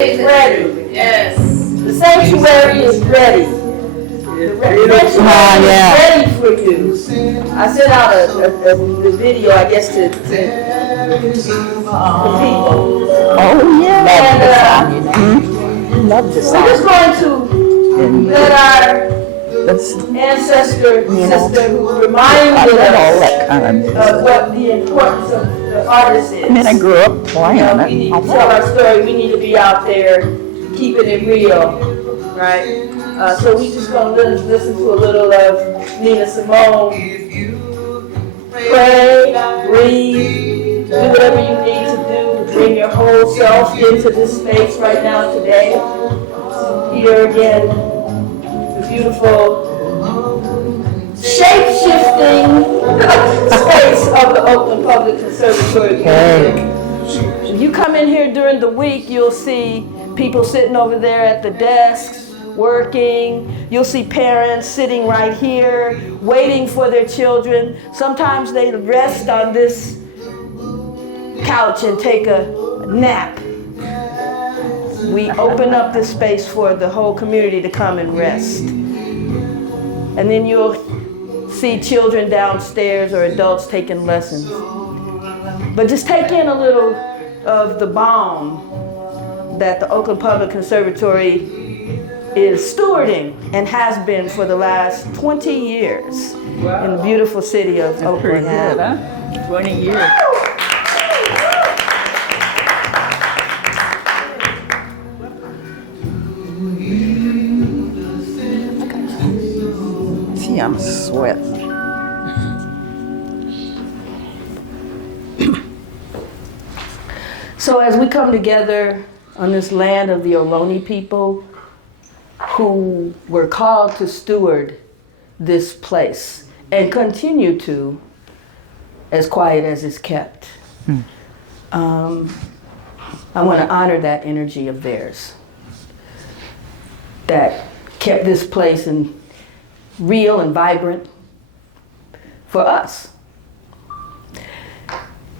is ready. Yes. The sanctuary is ready. The sanctuary is ready for you. I sent out the video, I guess, to the people. Oh, yeah. And Love the song. we're just going to let our ancestor sister who reminded us of what the importance of the artist is. I mean, I grew up playing it. We need to tell our story. We need to be out there keeping it real, right? So we just gonna listen to a little of Nina Simone. Pray, breathe, do whatever you need to do to bring your whole self into this space right now today. Here again, the beautiful shape-shifting space of the Oakland Public Conservatory. If you come in here during the week, you'll see people sitting over there at the desks, working. You'll see parents sitting right here, waiting for their children. Sometimes they rest on this couch and take a nap. We open up this space for the whole community to come and rest. And then you'll see children downstairs or adults taking lessons. But just take in a little of the balm that the Oakland Public Conservatory is stewarding and has been for the last 20 years in the beautiful city of Oakland. Good, huh? 20 years. See, I'm sweating. So as we come together on this land of the Ohlone people who were called to steward this place and continue to, as quiet as it's kept, I want to honor that energy of theirs that kept this place real and vibrant for us.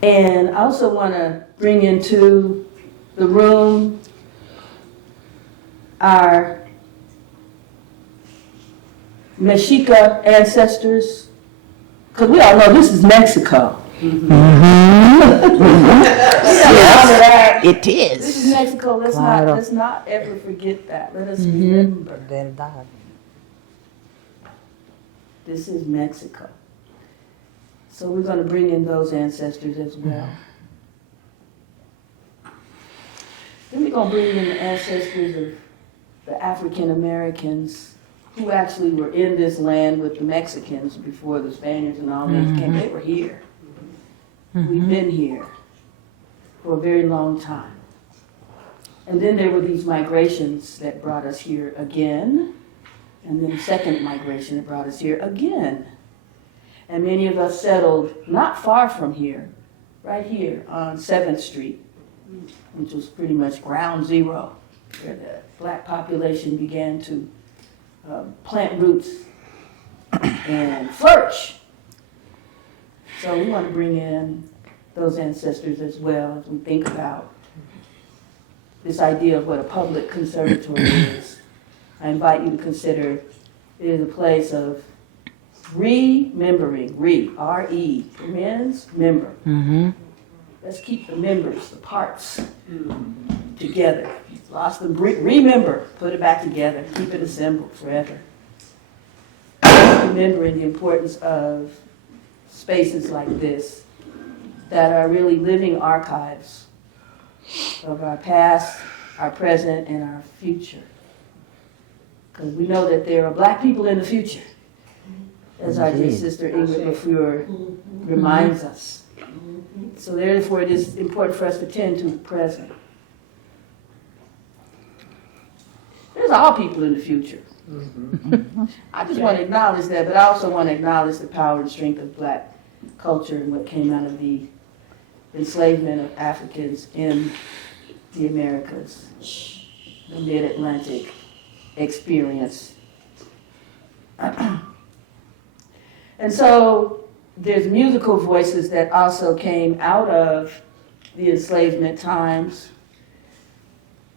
And I also want to bring into the room our Mexica ancestors, because we all know this is Mexico. Yes, it is. This is Mexico. Let's not ever forget that. Let us remember. This is Mexico. So we're going to bring in those ancestors as well. Then we're going to bring in the ancestors of the African Americans who actually were in this land with the Mexicans before the Spaniards and all these came. They were here. We've been here for a very long time. And then there were these migrations that brought us here again. And then the second migration that brought us here again. And many of us settled not far from here, right here on 7th Street, which was pretty much ground zero, where the black population began to plant roots and flourish. So we want to bring in those ancestors as well as we think about this idea of what a public conservatory is. I invite you to consider it is a place of remembering, R-E, remember. Let's keep the members, the parts, together. Lost them, remember, put it back together, keep it assembled forever. Remembering the importance of spaces like this that are really living archives of our past, our present, and our future. Because we know that there are black people in the future, as our dear sister Ingrid Lafleur reminds us. So therefore it is important for us to tend to the present. There's all people in the future. I just want to acknowledge that, but I also want to acknowledge the power and strength of black culture and what came out of the enslavement of Africans in the Americas, the mid-Atlantic experience. And so there's musical voices that also came out of the enslavement times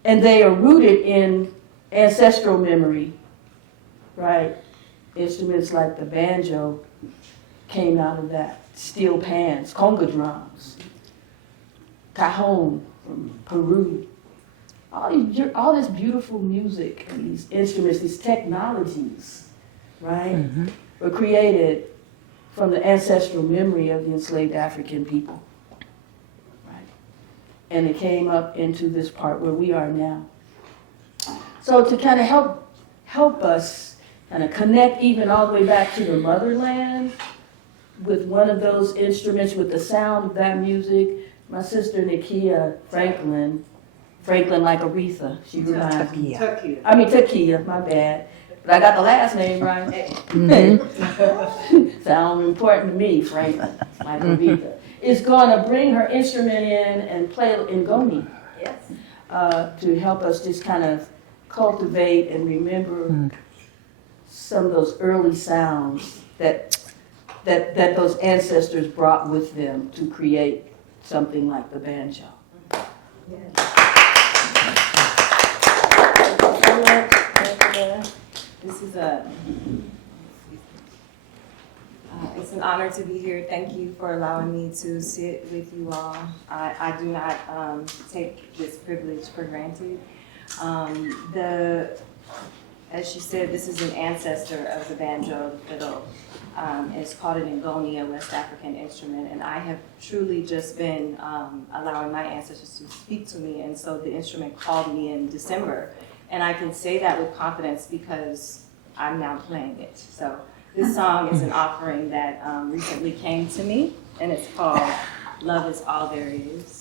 And they are rooted in ancestral memory, right? Instruments like the banjo came out of that. Steel pans, conga drums, cajon from Peru. All this beautiful music and these instruments, these technologies, right, were created from the ancestral memory of the enslaved African people, right? And it came up into this part where we are now. So to kind of help us kind of connect even all the way back to the motherland with one of those instruments, with the sound of that music, my sister Nakia Franklin like Aretha, she reminds me. Takia, my bad. But I got the last name right. Sound important to me, Franklin, like Aretha. Is going to bring her instrument in and play in Ngoni. Yes. To help us just kind of cultivate and remember some of those early sounds that those ancestors brought with them to create something like the banjo. This is it's an honor to be here. Thank you for allowing me to sit with you all. I do not take this privilege for granted. As she said, this is an ancestor of the banjo, the fiddle. It's called an ngoni, a West African instrument, and I have truly just been allowing my ancestors to speak to me, and so the instrument called me in December, and I can say that with confidence because I'm now playing it. So this song is an offering that recently came to me, and it's called Love Is All There Is.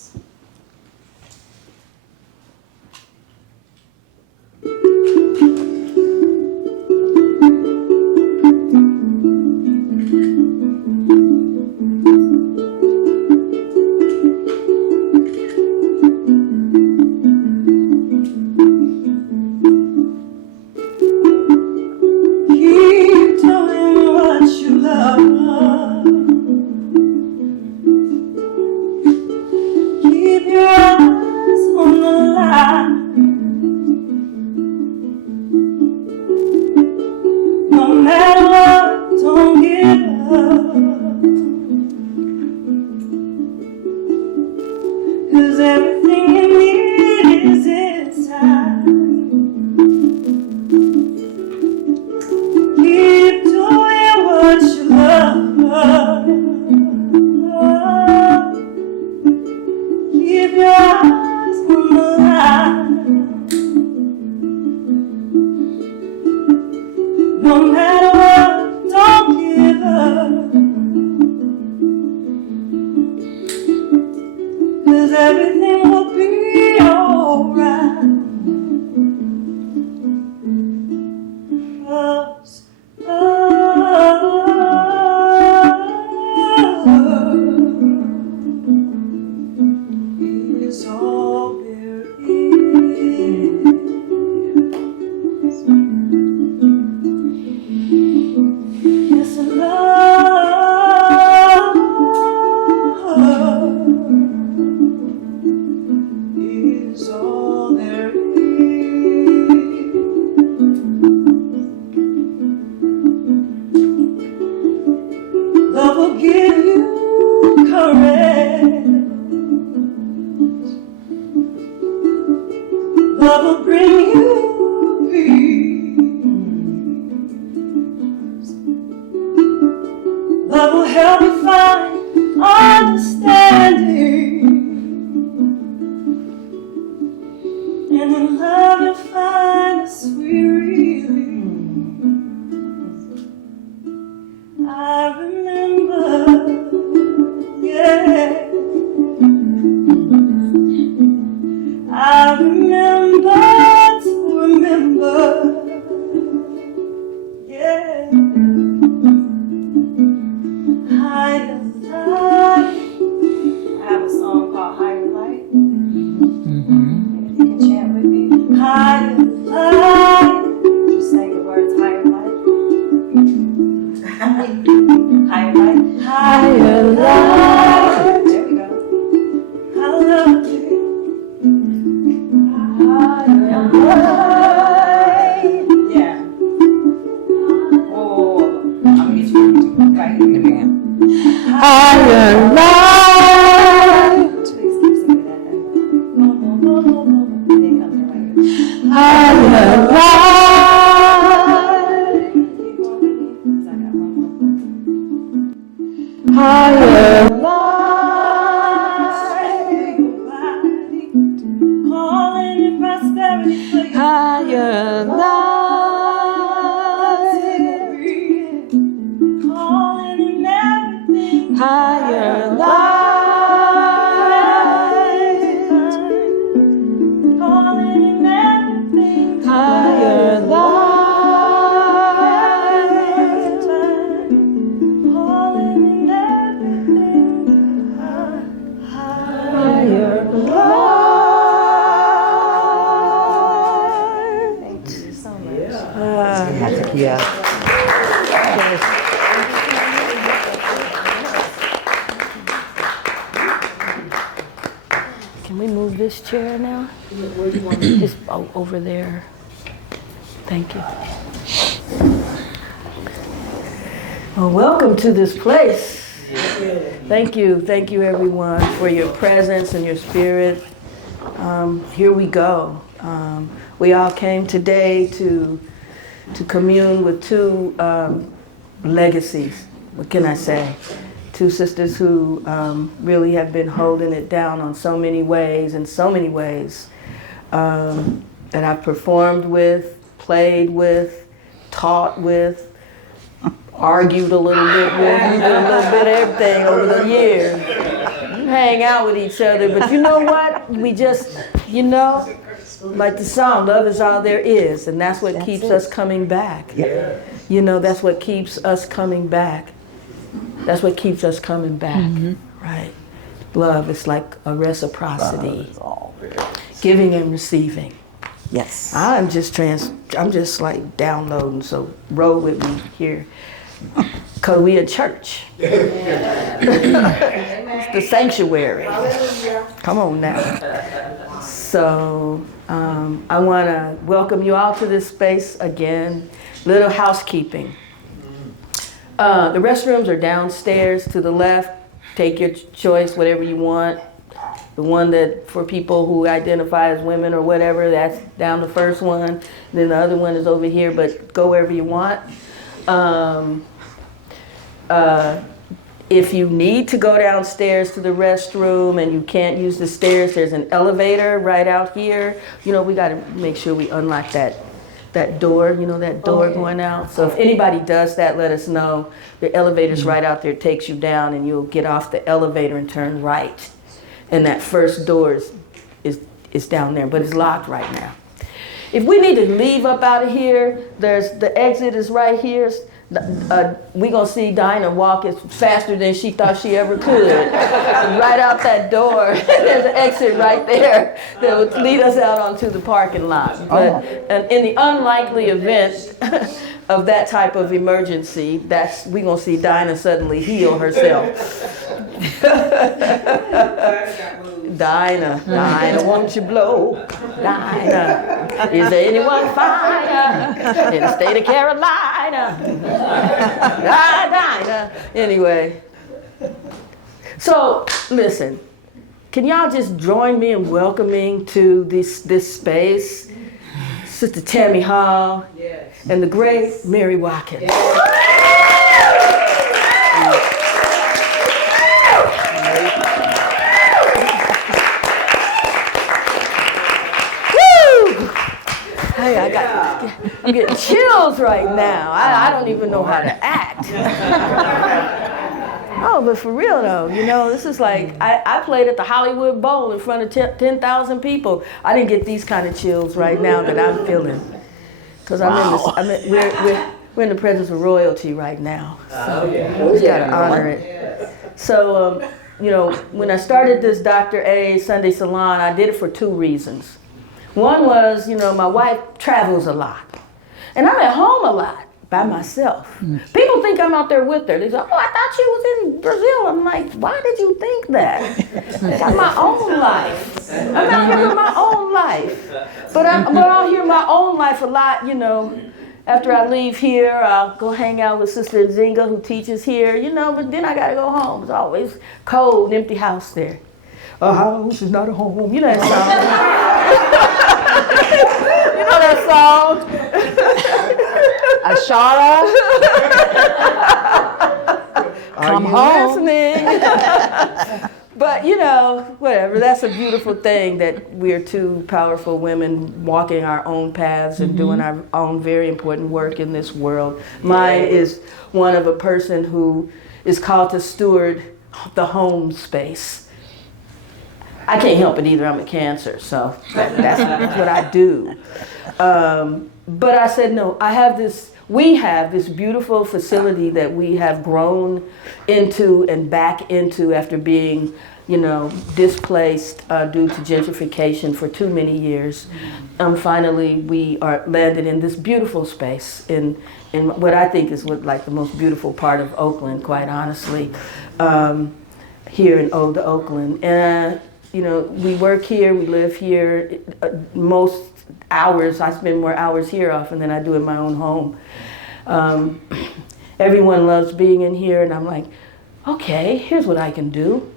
Yeah. Oh, I'm gonna get you right here. Higher light, Please keep singing that. And then comes the right here. higher light, Keep going with me, 'cause I got one more. higher light, Calling in prosperity for you. higher light, Calling in everything. higher light, Calling in everything. higher light, Calling in everything. higher light. Thank you so much. Yeah. Can we move this chair now? Just over there. Thank you. Well, welcome to this place. Thank you everyone for your presence and your spirit. Here we go. We all came today to commune with two legacies. What can I say? Two sisters who really have been holding it down on so many ways, that I've performed with, played with, taught with, argued a little bit with. We did a little bit of everything over the years. We hang out with each other, but you know what? We just, like the song, love is all there is, and that's what keeps us coming back. Yeah. That's what keeps us coming back. That's what keeps us coming back, right? Love is like a reciprocity, giving and receiving. Yes. I'm just like downloading, so roll with me here. Cause we in church. It's the sanctuary. Come on now. So I want to welcome you all to this space again. Little housekeeping. The restrooms are downstairs to the left. Take your choice, whatever you want. The one that for people who identify as women or whatever, that's down the first one. Then the other one is over here, but go wherever you want. If you need to go downstairs to the restroom and you can't use the stairs, there's an elevator right out here. We got to make sure we unlock that door, that door going out. So if anybody does that, let us know. The elevator's right out there, takes you down, and you'll get off the elevator and turn right. And that first door is down there, but it's locked right now. If we need to leave up out of here, the exit is right here. We gonna see Dinah walk as faster than she thought she ever could. Right out that door. There's an exit right there that would lead us out onto the parking lot. But in the unlikely event of that type of emergency, we gonna see Dinah suddenly heal herself. Dinah, won't you blow? Dinah, is there anyone finer in the state of Carolina? Dinah. Anyway, so listen, can y'all just join me in welcoming to this space Sister Tammy Hall and the great Mary Watkins. Hey, I'm getting chills right now. I don't even know how to act. Oh, but for real though, this is like, I played at the Hollywood Bowl in front of 10,000 people. I didn't get these kind of chills right now that I'm feeling. Because we're in the presence of royalty right now. So we just gotta honor it. So, when I started this Dr. A Sunday Salon, I did it for two reasons. One was, my wife travels a lot. And I'm at home a lot. by myself. People think I'm out there with her. They say, oh, I thought she was in Brazil. I'm like, why did you think that? I got my own life. I'm out here with my own life. But I'll hear my own life a lot, you know. After I leave here, I'll go hang out with Sister Nzinga, who teaches here, you know, but then I got to go home. It's always cold, empty house there. A house is not a home. You know that song? You know that song? Ashara, come home. Listening? But, you know, whatever. That's a beautiful thing that we're two powerful women walking our own paths and doing our own very important work in this world. Mine is one of a person who is called to steward the home space. I can't help it either. I'm a Cancer, so that's what I do. But I said, no, we have this beautiful facility that we have grown into and back into after being, you know, displaced due to gentrification for too many years. Finally, we are landed in this beautiful space in what I think is like the most beautiful part of Oakland, quite honestly, here in Old Oakland. And, you know, we work here, we live here. Most hours, I spend more hours here often than I do in my own home. Everyone loves being in here, and I'm like, okay, here's what I can do.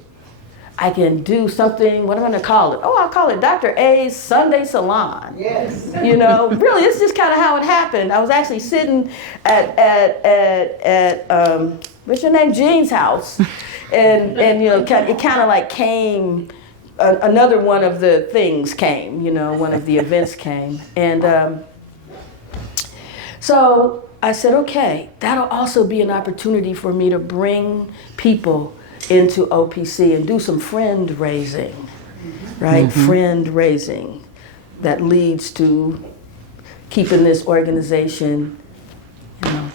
I can do something, what am I going to call it? Oh, I'll call it Dr. A's Sunday Salon. Yes. You know, really, it's just kind of how it happened. I was actually sitting at what's your name, Jean's house, and you know, it kind of like came. Another one of the things came, you know, one of the events came. And so I said, okay, that'll also be an opportunity for me to bring people into OPC and do some friend raising, right? Friend raising that leads to keeping this organization, you know,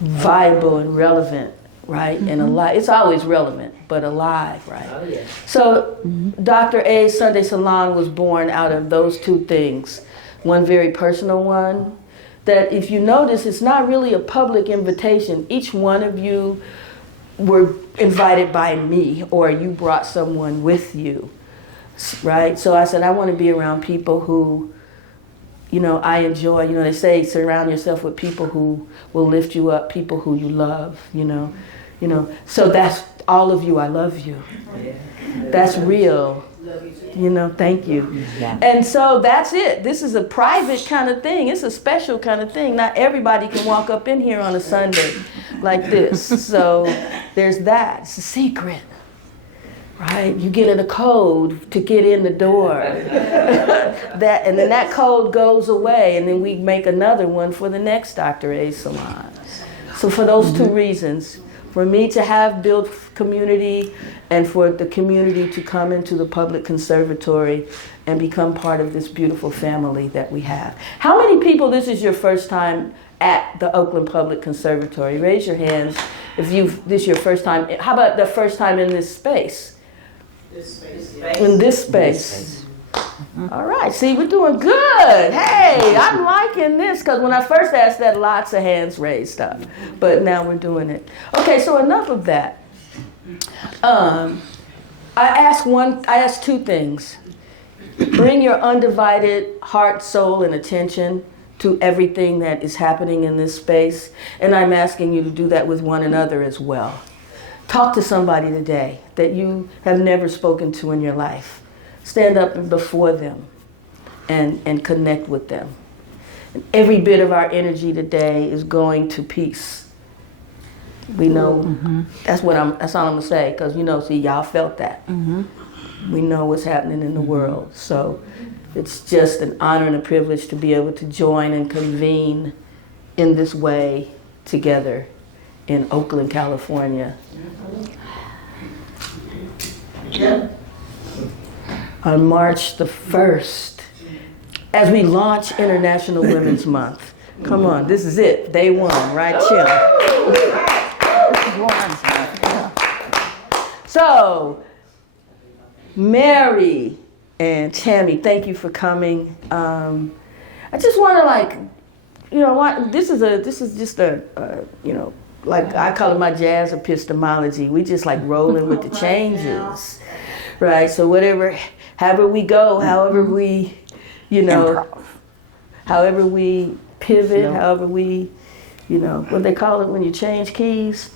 viable and relevant, right? And alive. It's always relevant, but alive, right? Oh, yeah. So Dr. A's Sunday Salon was born out of those two things. One very personal one, that if you notice, it's not really a public invitation. Each one of you were invited by me, or you brought someone with you, right? So I said, I want to be around people who, you know, I enjoy. You know, they say surround yourself with people who will lift you up, people who you love, you know. So that's all of you, I love you. That's real. You know, thank you. Yeah. And so that's it. This is a private kind of thing. It's a special kind of thing. Not everybody can walk up in here on a Sunday like this. So there's that. It's a secret. Right? You get in a code to get in the door. And then that code goes away, and then we make another one for the next Dr. A salon. So for those two reasons, for me to have built community and for the community to come into the public conservatory and become part of this beautiful family that we have. How many people, this is your first time at the Oakland Public Conservatory? Raise your hands if this is your first time. How about the first time in this space? In this space. All right, see, we're doing good. Hey, I'm liking this, because when I first asked that, lots of hands raised up. But now we're doing it. Okay, so enough of that. I asked two things. Bring your undivided heart, soul, and attention to everything that is happening in this space. And I'm asking you to do that with one another as well. Talk to somebody today that you have never spoken to in your life. Stand up before them and connect with them. And every bit of our energy today is going to peace. We know that's all I'm gonna say, because see, y'all felt that. We know what's happening in the world. So it's just an honor and a privilege to be able to join and convene in this way together in Oakland, California. On March the 1st, as we launch International Women's Month. Come on, this is it, day one, right, Chim? So, Mary and Tammy, thank you for coming. I just want to you know what? This is just a you know, like I call it my jazz epistemology. We just like rolling with the changes, right? So however we go, however we, you know, however we pivot, however we, you know, what they call it when you change keys.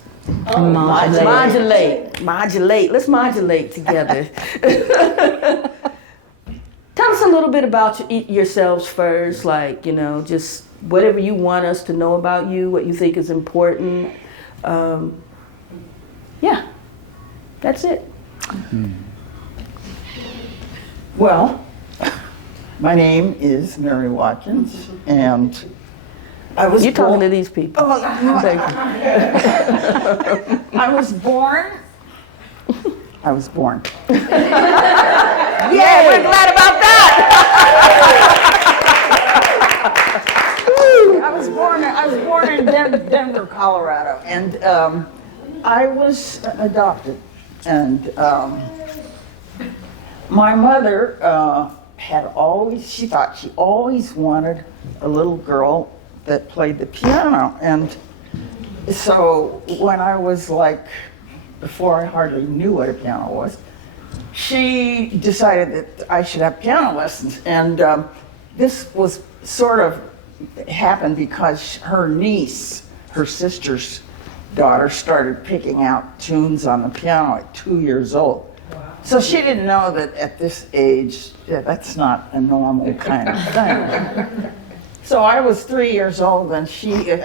Modulate. Let's modulate together. Tell us a little bit about yourselves first, like, you know, just whatever you want us to know about you, what you think is important. Yeah, that's it. Well, my name is Mary Watkins, and I was You're talking to these people. Oh, Thank you. I was born. Yay, we're glad about that. I was born in Denver, Colorado, and I was adopted. And my mother she thought she always wanted a little girl that played the piano. And so when I was before I hardly knew what a piano was, she decided that I should have piano lessons. And this was sort of happened because her niece, her sister's daughter, started picking out tunes on the piano at 2 years old. So she didn't know that at this age, that's not a normal kind of thing. So I was 3 years old, and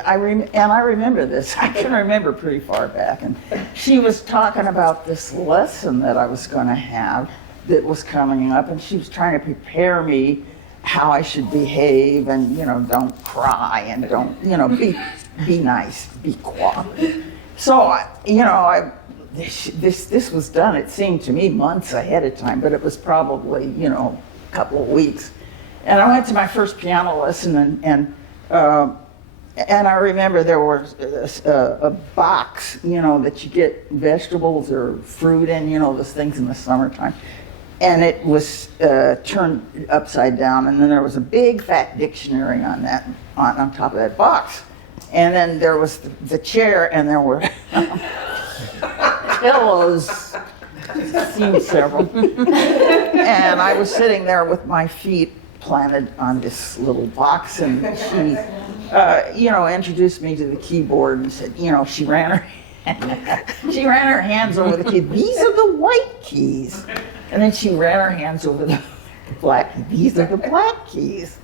I remember this. I can remember pretty far back. And she was talking about this lesson that I was going to have that was coming up, and she was trying to prepare me how I should behave, and don't cry, and don't be nice, be quiet. So this was done. It seemed to me months ahead of time, but it was probably a couple of weeks. And I went to my first piano lesson, and I remember there was a box, that you get vegetables or fruit in, those things in the summertime. And it was turned upside down, and then there was a big fat dictionary on top of that box. And then there was the chair, and there were pillows, seen several. And I was sitting there with my feet planted on this little box, and she, introduced me to the keyboard and said, she ran her hands over the keys. These are the white keys. And then she ran her hands over the black. These are the black keys.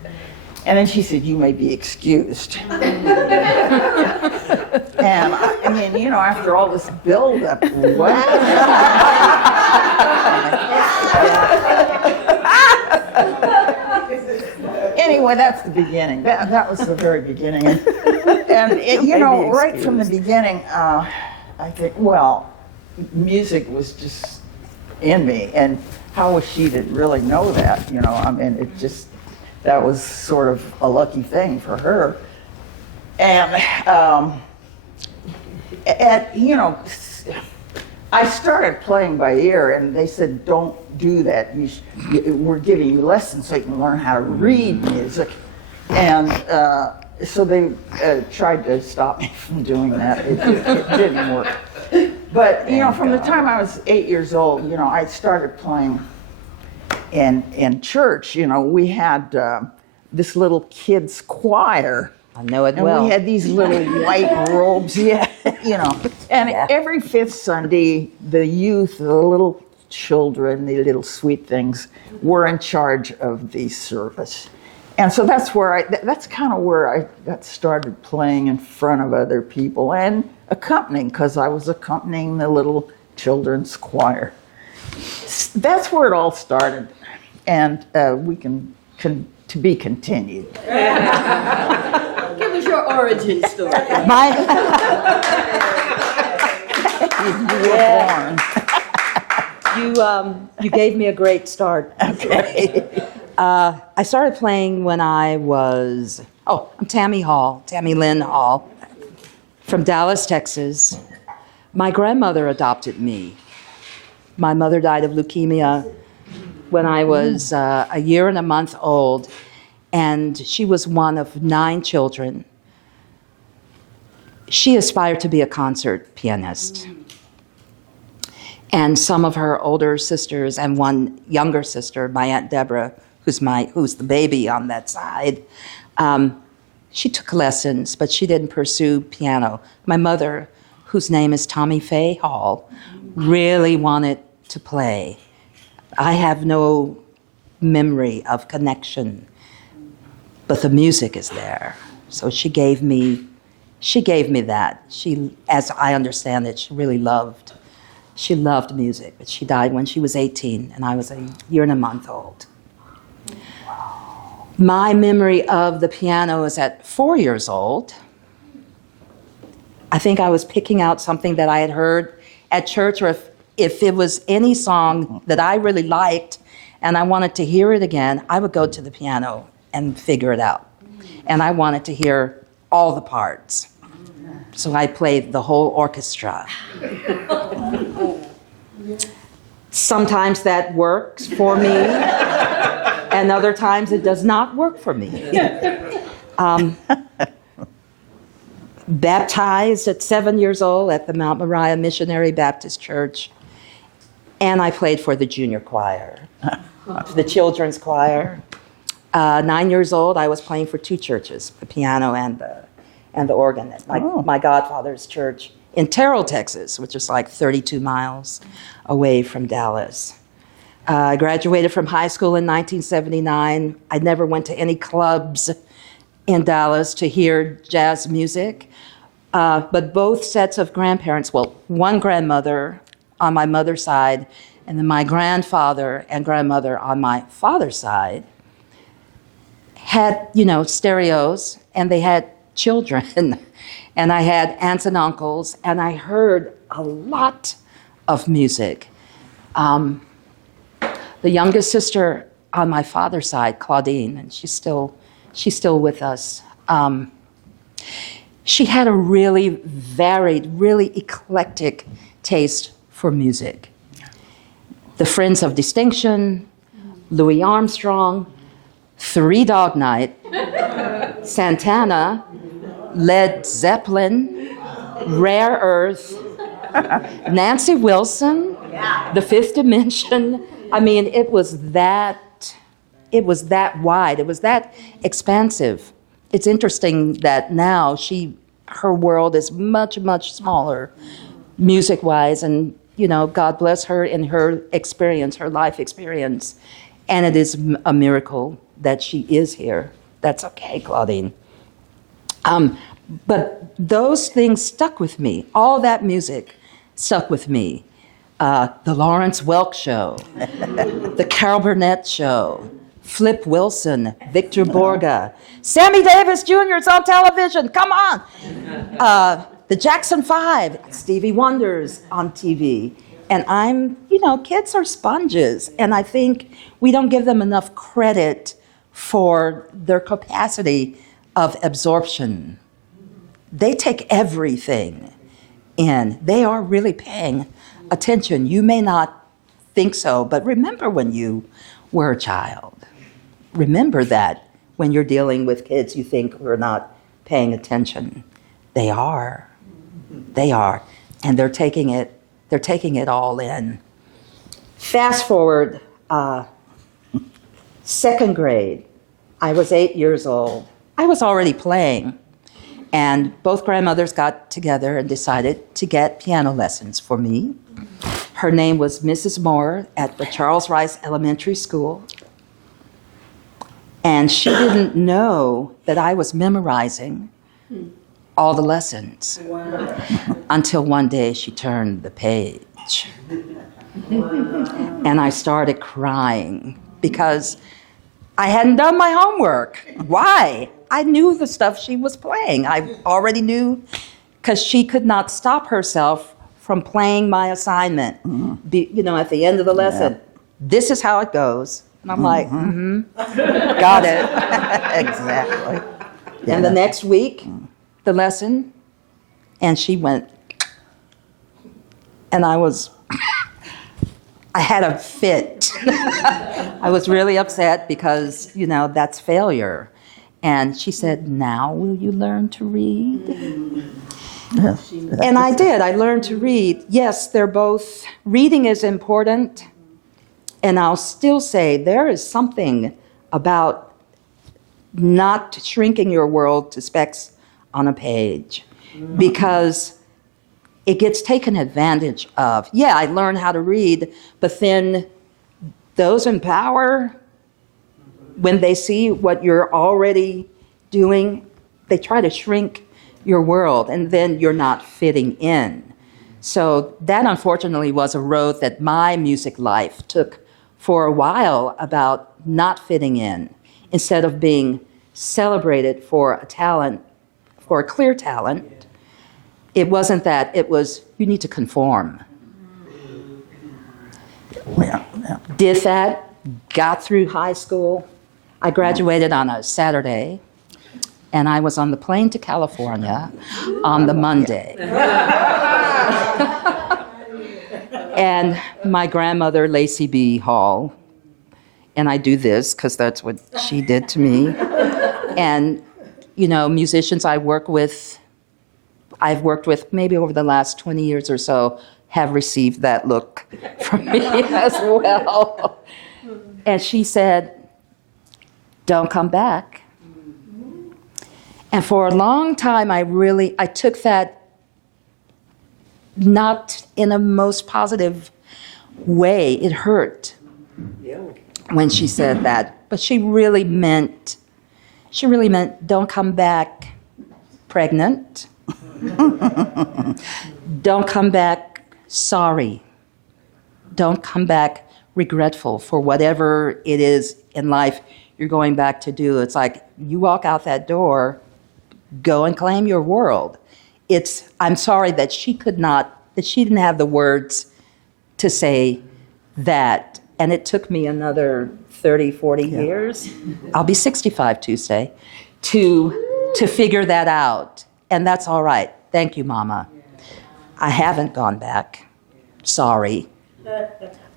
And then she said, "You may be excused." And I mean, after all this buildup, what? Anyway, that's the beginning. That was the very beginning. And right from the beginning, I think, music was just in me. And how was she to really know that? That was sort of a lucky thing for her. And, I started playing by ear, and they said, "Don't do that. We're giving you lessons so you can learn how to read music." And so they tried to stop me from doing that. It didn't work. But, from the time I was 8 years old, I started playing in church. We had this little kids' choir. I know it and well. We had these little white robes, And every fifth Sunday, the youth, the little children, the little sweet things, were in charge of the service. And so that's kind of where I got started playing in front of other people and accompanying, because I was accompanying the little children's choir. That's where it all started, and we can to be continued. Give us your origin story. You were born. You gave me a great start. Okay. I started playing when I was, I'm Tammy Lynn Hall, from Dallas, Texas. My grandmother adopted me. My mother died of leukemia when I was a year and a month old. and she was one of 9 children. She aspired to be a concert pianist. And some of her older sisters and one younger sister, my Aunt Deborah, who's the baby on that side, she took lessons, but she didn't pursue piano. My mother, whose name is Tommy Faye Hall, really wanted to play. I have no memory of connection, but the music is there. So she gave me that. She, as I understand it, she loved music, but she died when she was 18, and I was a year and a month old. My memory of the piano is at 4 years old. I think I was picking out something that I had heard at church, or if it was any song that I really liked and I wanted to hear it again, I would go to the piano and figure it out. And I wanted to hear all the parts. So I played the whole orchestra. Sometimes that works for me, and other times it does not work for me. Baptized at 7 years old at the Mount Moriah Missionary Baptist Church, and I played for the junior choir, the children's choir. 9 years old, I was playing for 2 churches, the piano and the organ at my godfather's church in Terrell, Texas, which is like 32 miles away from Dallas. I graduated from high school in 1979. I never went to any clubs in Dallas to hear jazz music, but both sets of grandparents, well, one grandmother on my mother's side, and then my grandfather and grandmother on my father's side, had, stereos, and they had children. And I had aunts and uncles, and I heard a lot of music. The youngest sister on my father's side, Claudine, and she's still with us. She had a really varied, really eclectic taste for music. The Friends of Distinction, Louis Armstrong, Three Dog Night, Santana, Led Zeppelin, Rare Earth, Nancy Wilson, The Fifth Dimension. I mean, it was that wide, it was that expansive. It's interesting that now her world is much, much smaller, music-wise, and God bless her in her experience, her life experience. And it is a miracle that she is here. That's okay, Claudine. But those things stuck with me. All that music stuck with me. The Lawrence Welk Show, the Carol Burnett Show, Flip Wilson, Victor Borga, Sammy Davis Jr. is on television, come on. The Jackson 5, Stevie Wonder's on TV. And kids are sponges, and I think we don't give them enough credit for their capacity of absorption. They take everything in. They are really paying attention. You may not think so, but remember when you were a child. Remember that when you're dealing with kids you think we're not paying attention. They are. They are. And they're taking it all in. Fast forward, 2nd grade, I was 8 years old. I was already playing, and both grandmothers got together and decided to get piano lessons for me. Her name was Mrs. Moore at the Charles Rice Elementary School, and she didn't know that I was memorizing all the lessons until one day she turned the page. And I started crying because I hadn't done my homework. Why? I knew the stuff she was playing. I already knew, because she could not stop herself from playing my assignment. At the end of the lesson, this is how it goes. And I'm like, got it. Exactly. And the next week, the lesson, and she went, and I I had a fit. I was really upset because, that's failure. And she said, now will you learn to read? Yes. And I did. I learned to read. Yes, reading is important. And I'll still say there is something about not shrinking your world to specks on a page, because it gets taken advantage of. Yeah, I learned how to read, but then those in power, when they see what you're already doing, they try to shrink your world, and then you're not fitting in. So that, unfortunately, was a road that my music life took for a while, about not fitting in, instead of being celebrated for a talent, for a clear talent. It wasn't that, it was, you need to conform. Yeah. Did that, got through high school. I graduated on a Saturday, and I was on the plane to California on the Monday. And my grandmother, Lacey B. Hall, and I do this because that's what she did to me. And, musicians I've worked with maybe over the last 20 years or so, have received that look from me as well. And she said, don't come back. And for a long time, I took that not in a most positive way. It hurt when she said that. But she really meant, don't come back pregnant. Don't come back sorry. Don't come back regretful for whatever it is in life you're going back to do. It's like, you walk out that door, go and claim your world. I'm sorry that she didn't have the words to say that. And it took me another 30, 40 years. I'll be 65 Tuesday to figure that out. And that's all right. Thank you, Mama. I haven't gone back. Sorry.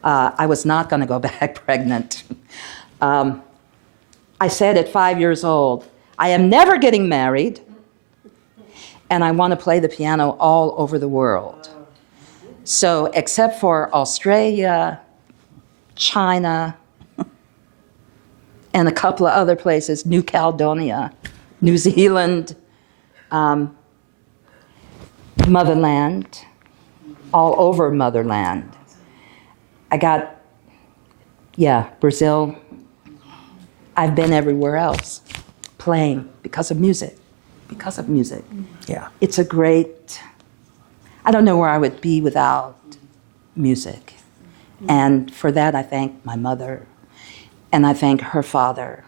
I was not going to go back pregnant. I said at 5 years old, I am never getting married, and I want to play the piano all over the world. So except for Australia, China, and a couple of other places, New Caledonia, New Zealand, Motherland, all over Motherland. I got, Brazil. I've been everywhere else playing because of music. Yeah. It's a great, I don't know where I would be without music. And for that, I thank my mother, and I thank her father,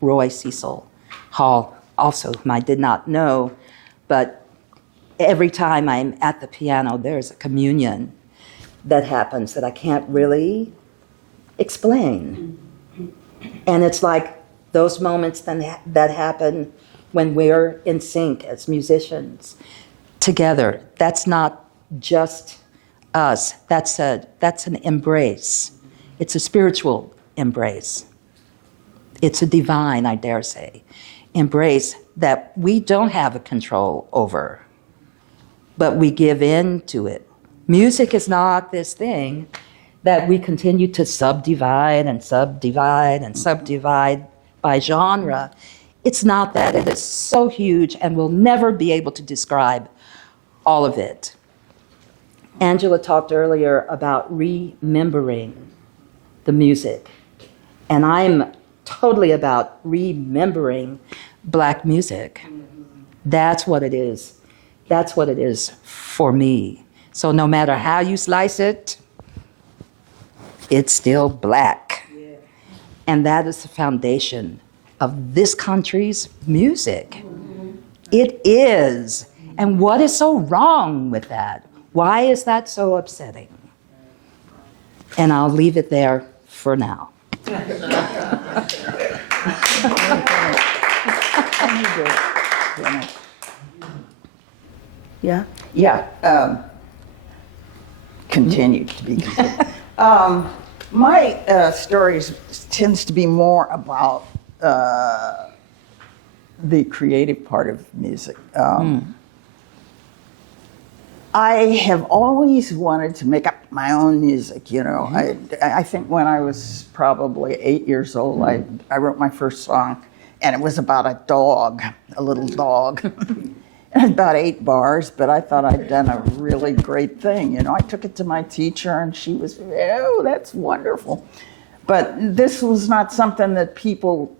Roy Cecil Hall, also, whom I did not know, but every time I'm at the piano, there's a communion that happens that I can't really explain. And it's like those moments that happen when we're in sync as musicians together. That's not just us. That's an embrace. It's a spiritual embrace. It's a divine, I dare say, embrace that we don't have a control over, but we give in to it. Music is not this thing that we continue to subdivide and subdivide and subdivide by genre. It's not that. It is so huge, and we'll never be able to describe all of it. Angela talked earlier about remembering the music, and I'm totally about remembering Black music. That's what it is. That's what it is for me. So no matter how you slice it, it's still Black. Yeah. And that is the foundation of this country's music. Mm-hmm. It is. And what is so wrong with that? Why is that so upsetting? And I'll leave it there for now. Yeah. Continued to be. My stories tends to be more about the creative part of music. I have always wanted to make up my own music, you know. I think when I was probably 8 years old, I wrote my first song, and it was about a dog, a little dog. It had about 8 bars, but I thought I'd done a really great thing. You know, I took it to my teacher, and she was, oh, that's wonderful. But this was not something that people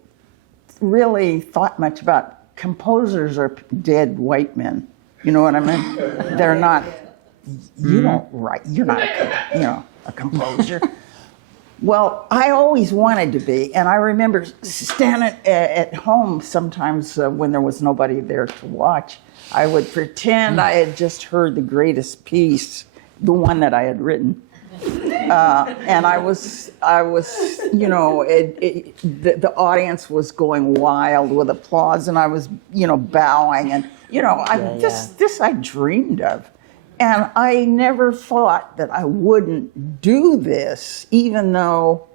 really thought much about. Composers are dead white men. You know what I mean? They're not, you don't write, you're not a composer. Well, I always wanted to be, and I remember standing at home sometimes when there was nobody there to watch. I would pretend I had just heard the greatest piece, the one that I had written. And I was, you know, the audience was going wild with applause, and I was, you know, bowing, and you know, this I dreamed of, and I never thought that I wouldn't do this, even though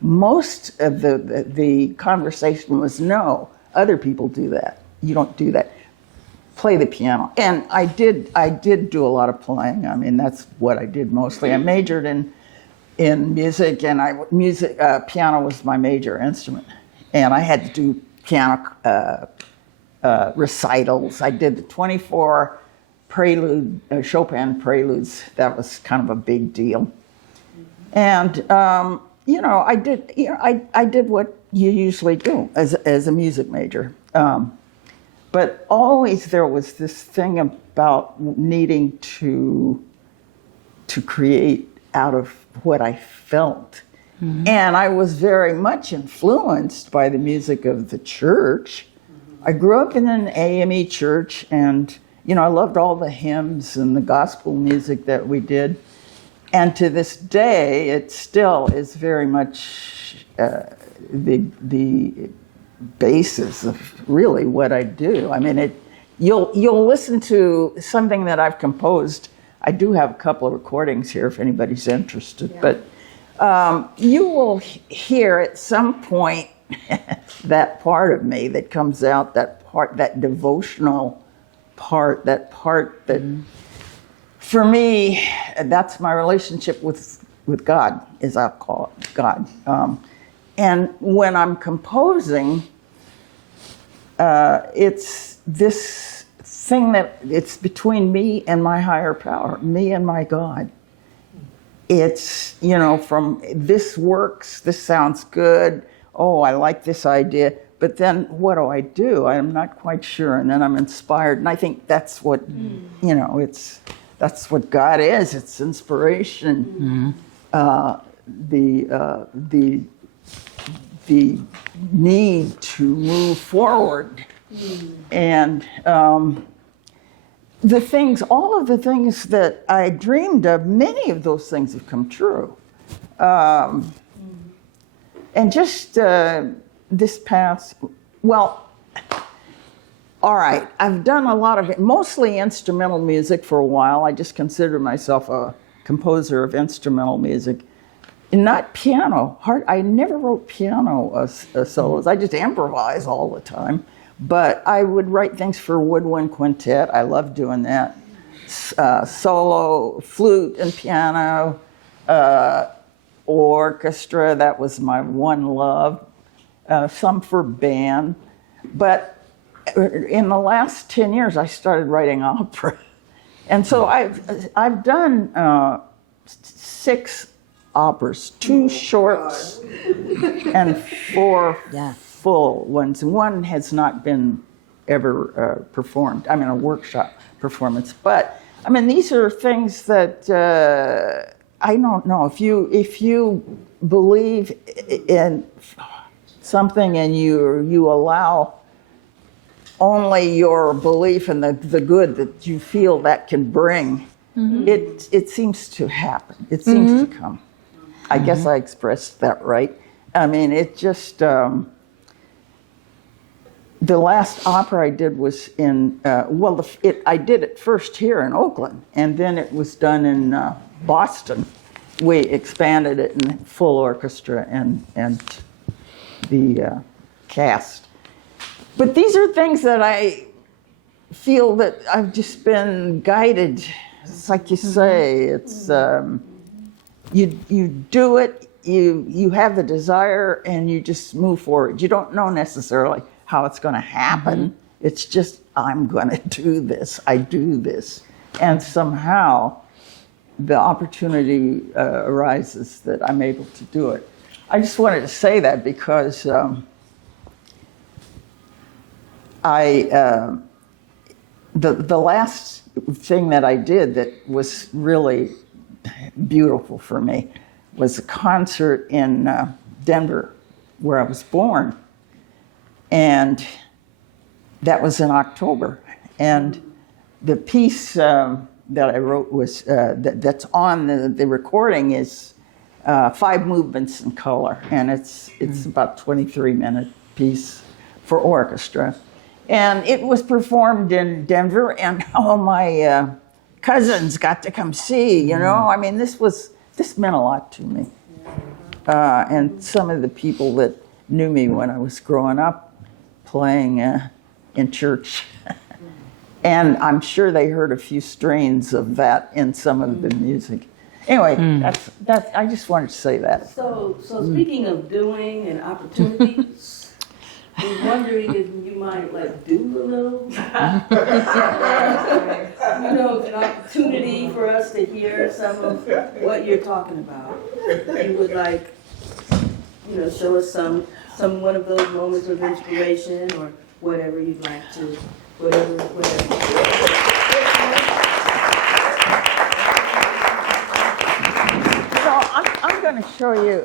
most of the conversation was no. Other people do that. You don't do that. Play the piano, and I did do a lot of playing. I mean, that's what I did mostly. I majored in music, and piano was my major instrument, and I had to do piano recitals. I did the 24 Chopin preludes. That was kind of a big deal, and you know, I did what you usually do as a music major. But always there was this thing about needing to create out of what I felt. Mm-hmm. And I was very much influenced by the music of the church. I grew up in an AME church, and you know, I loved all the hymns and the gospel music that we did. And to this day, it still is very much the basis of really what I do. I mean, you'll listen to something that I've composed. I do have a couple of recordings here if anybody's interested, but you will hear at some point that part of me that comes out, that devotional part, that for me, that's my relationship with God, as I'll call it, God. And when I'm composing, it's this thing that it's between me and my higher power, me and my God. It's, you know, from this works, this sounds good, oh, I like this idea, but then what do? I'm not quite sure, and then I'm inspired, and I think that's what, you know, that's what God is. It's inspiration. Mm-hmm. The need to move forward, and all of the things that I dreamed of, many of those things have come true. And just this past, well, all right, I've done a lot of it, mostly instrumental music for a while. I just consider myself a composer of instrumental music. And not piano. I never wrote piano solos. I just improvise all the time. But I would write things for woodwind quintet. I love doing that. Solo, flute and piano, orchestra. That was my one love. Some for band. But in the last 10 years, I started writing opera. And so I've done 6 operas, 2 shorts and 4 full ones. One has not been ever performed. I mean, a workshop performance. But I mean, these are things that I don't know. If you believe in something and you allow only your belief in the good that you feel that can bring, it seems to happen. It seems to come. I guess I expressed that right. I mean, it just, the last opera I did was in, I did it first here in Oakland, and then it was done in Boston. we expanded it in full orchestra and the cast. But these are things that I feel that I've just been guided. It's like you say, it's you do it, you have the desire, and you just move forward. You don't know necessarily how it's going to happen. It's just, I'm going to do this. I do this. And somehow the opportunity arises that I'm able to do it. I just wanted to say that because the last thing that I did that was really beautiful for me was a concert in Denver, where I was born. And that was in October. And the piece that I wrote was, that's on the recording is 5 movements in color. And it's about 23-minute piece for orchestra. And it was performed in Denver, and all my cousins got to come see, you know? I mean, this meant a lot to me. And some of the people that knew me when I was growing up playing in church. And I'm sure they heard a few strains of that in some of the music. Anyway, that's I just wanted to say that. So speaking of doing and opportunities, I'm wondering if you might like do a little, an opportunity for us to hear some of what you're talking about. You would like, show us some one of those moments of inspiration or whatever you'd like to, whatever. So I'm going to show you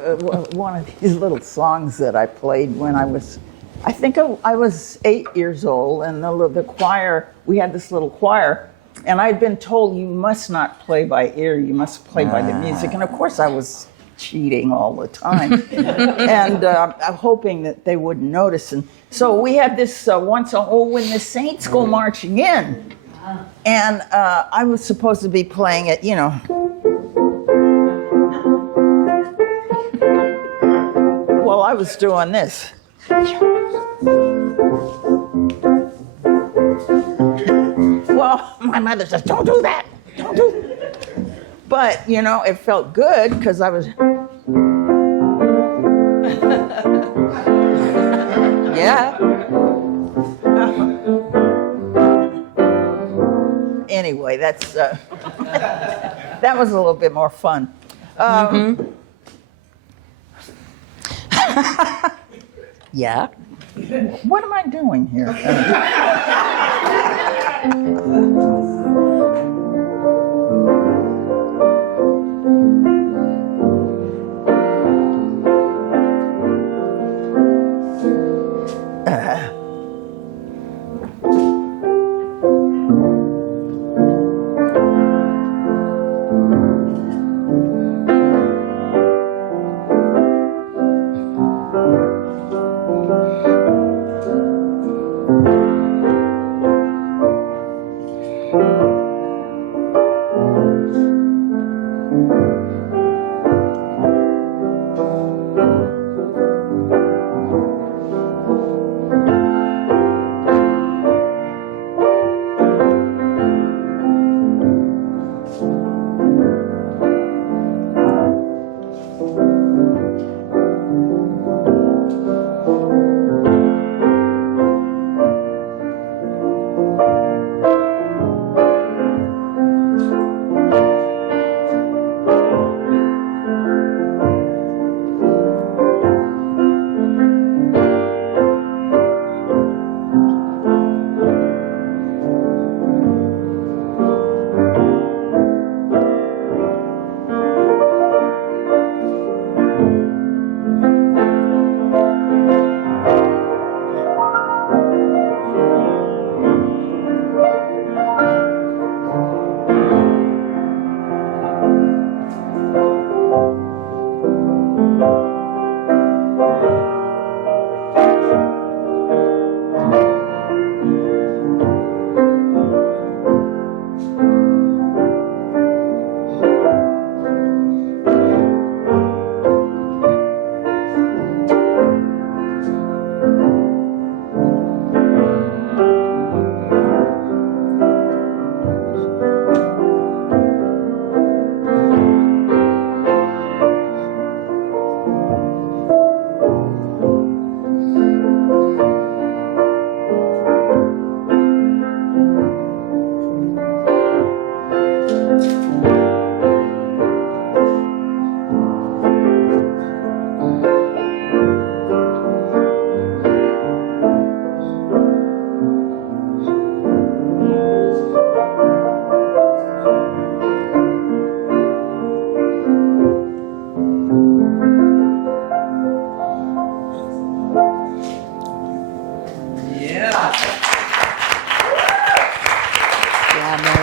one of these little songs that I played when I was. I think I was 8 years old, and the choir, we had this little choir, and I'd been told you must not play by ear, you must play by the music. And of course I was cheating all the time. And I'm hoping that they wouldn't notice. And so we had this one song, "Oh, When the Saints Go Marching In." And I was supposed to be playing it, while I was doing this. Well, my mother says, "Don't do that, don't do it." But, it felt good because I was... Yeah. Anyway, that's... that was a little bit more fun. Yeah. What am I doing here?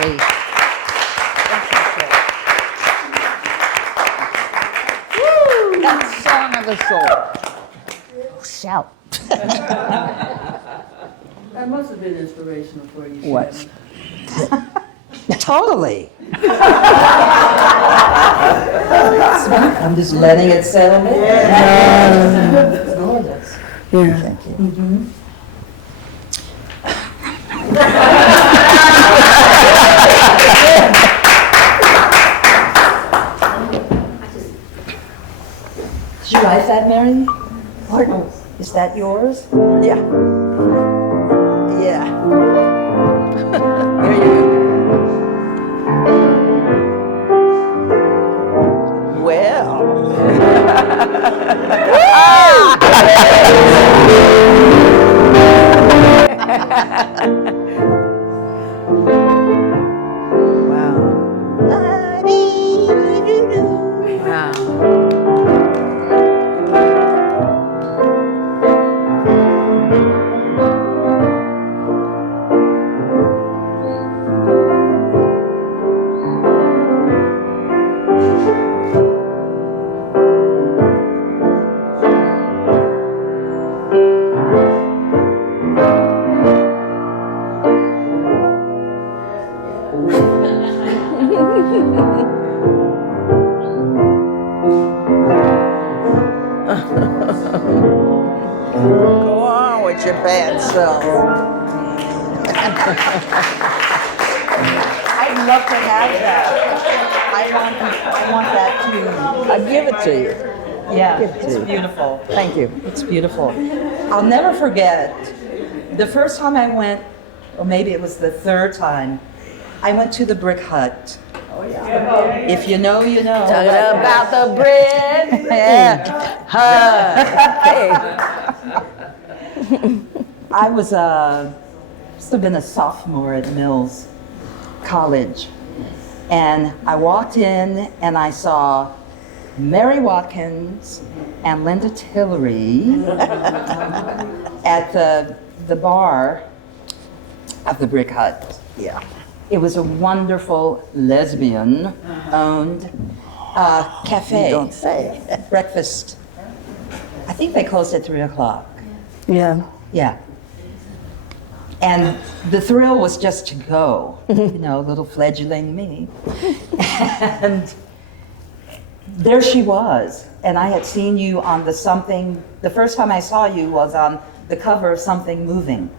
Mary. That song of the soul. Shout. That must have been inspirational for you. What? Shannon. Totally. I'm just letting it settle in. It's gorgeous. Thank you. Did you write that, Mary? Pardon? Is that yours? Yeah. Yeah. There you go. Well. Go on with your bad self. I'd love to have that. I want that too. I give it to you. Yeah, Give it to it's you. beautiful. Thank you. It's beautiful. I'll never forget the first time I went, or maybe it was the third time, I went to the brick hut. Oh yeah. If you know, you know. Talking about the bread. Yeah. I was must have been a sophomore at Mills College, and I walked in and I saw Mary Watkins and Linda Tillery at the bar of the Brick Hut. Yeah. It was a wonderful lesbian-owned cafe. You don't say. Breakfast. I think they closed at 3 o'clock. Yeah. Yeah. And the thrill was just to go, little fledgling me. And there she was. And I had seen you on the first time I saw you was on the cover of Something Moving.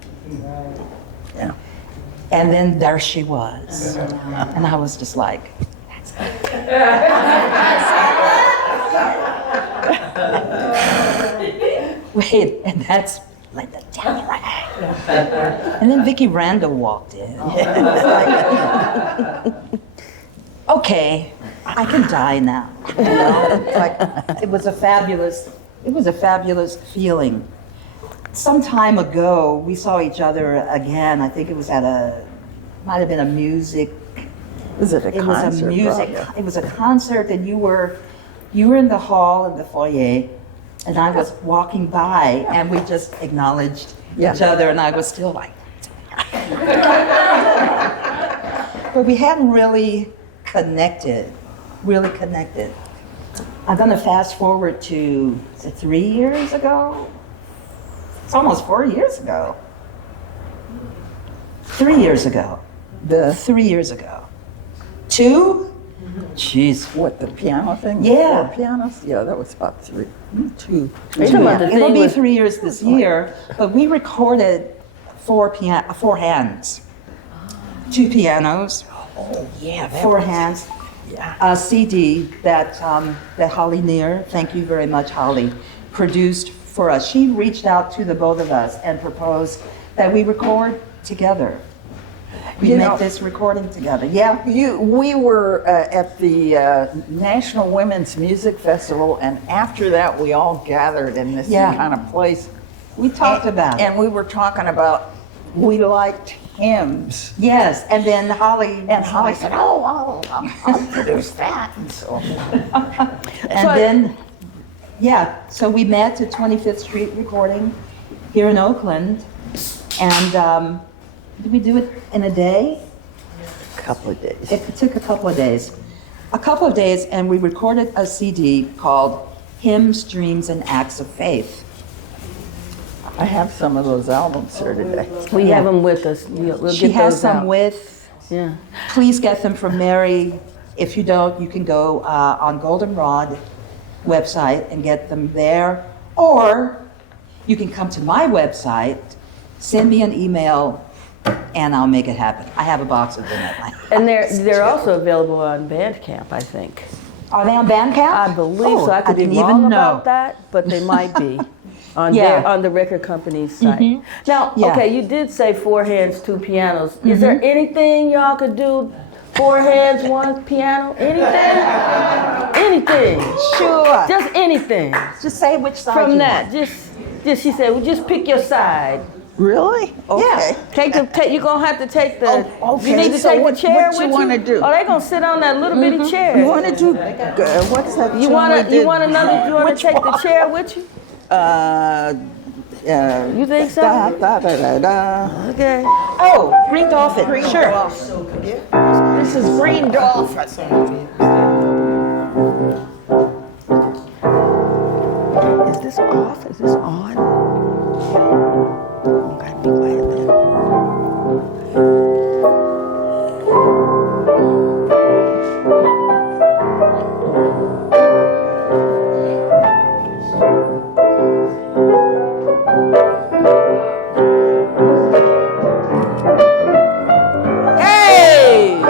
Yeah. And then there she was. And I was just like, wait, and that's Linda Tillery. And then Vicki Randall walked in. Okay, I can die now. Like, it was a fabulous feeling. Some time ago, we saw each other again. I think it was might have been a music. Was it a concert? It was a concert, and you were in the hall in the foyer, and I was walking by, and we just acknowledged each other, and I was still like, but we hadn't really connected. I'm gonna fast forward to, is it 3 years ago? It's almost 4 years ago. 3 years ago. 3 years ago. 2? Jeez. What, the piano thing? Yeah. 4 pianos? Yeah, that was about 3. 2. It'll be 3 years this year, but we recorded 4 hands. 2 pianos, Oh, yeah. 4 hands, Yeah. a CD that Holly Neer, thank you very much, Holly, produced for us. She reached out to the both of us and proposed that we record together. We You make know- this recording together. Yeah. We were at the National Women's Music Festival, and after that, we all gathered in this kind of place. We talked about it. And we were talking about, we liked hymns. Yes, and then Holly said, I'll produce that. And so, so we met at 25th Street Recording here in Oakland, and did we do it in a day? couple of days. It took a couple of days. A couple of days, and we recorded a CD called Hymns, Dreams, and Acts of Faith. I have some of those albums here today. We have them with us. We'll She get has those some out. with. Yeah. Please get them from Mary. If you don't, you can go on Goldenrod website and get them there. Or you can come to my website, send me an email, and I'll make it happen. I have a box of them at my house. And they're also available on Bandcamp, I think. Are they on Bandcamp? I believe so. I could be didn't wrong even know. about that, but they might be on Yeah. on the record company's site. Now, Yeah. okay, you did say 4 hands, 2 pianos. Is there anything y'all could do? 4 hands, 1 piano? Anything? Anything? Sure. Just anything. Just say which side From you that, want. just she said, well, just pick your side. Really? Okay. You're gonna have to take the. Oh, okay. You need to So take what- the chair what you with wanna do? Oh, they gonna sit on that little bitty chair. You want to do, what's that? You tune wanna we you did? want another? You wanna Which take the one? chair with you? You think so? Da, da, da, da, da. Okay. Oh, Green Dolphin. Sure. This is Green Dolphin. Is this off? Is this on? Oh, gotta be quiet then. Hey!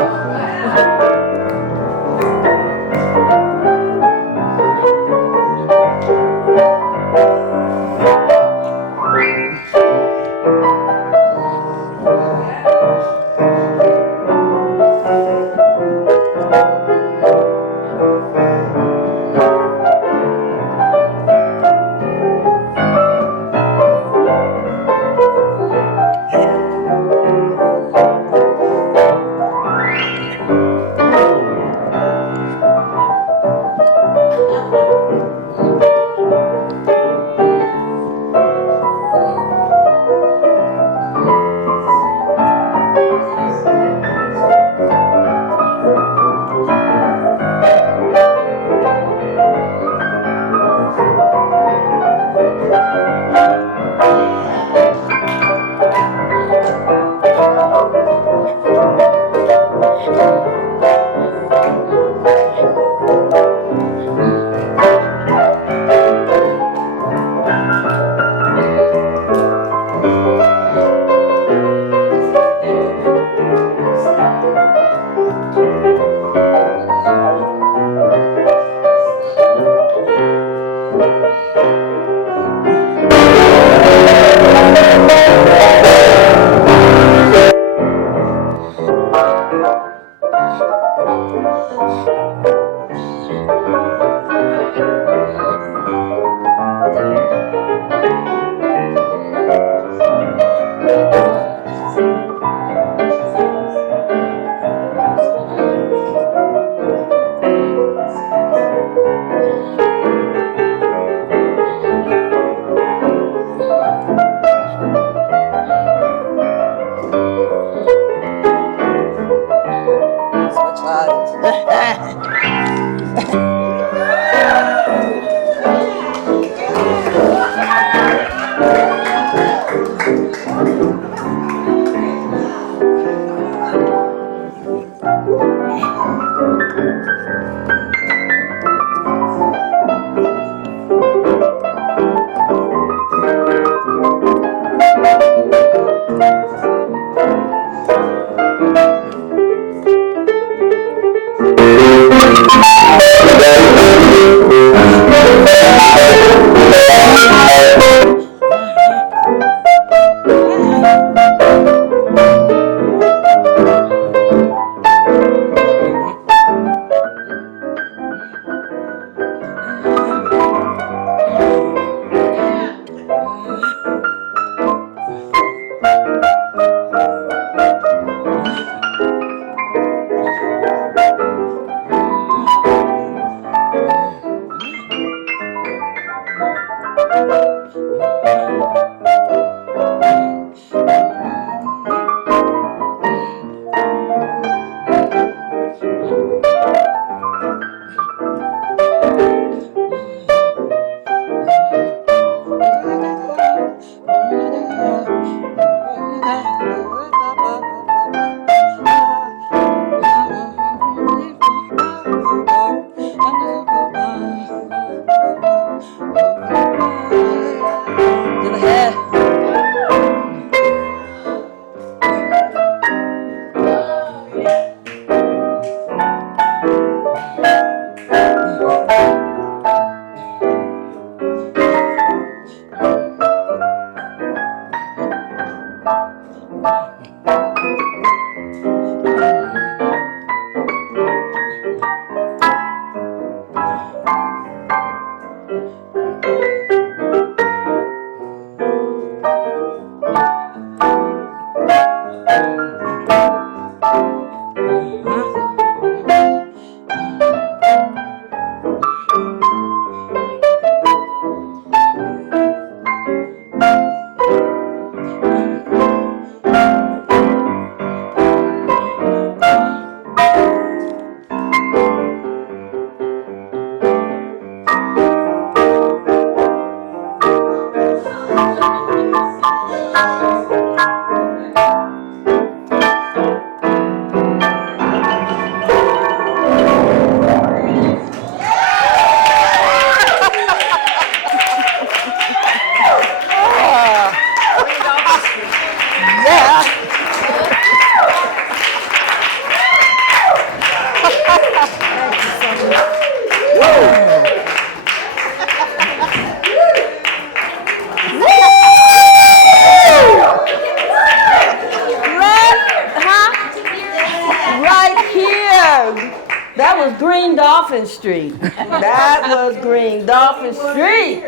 Street. That was Green Dolphin Street.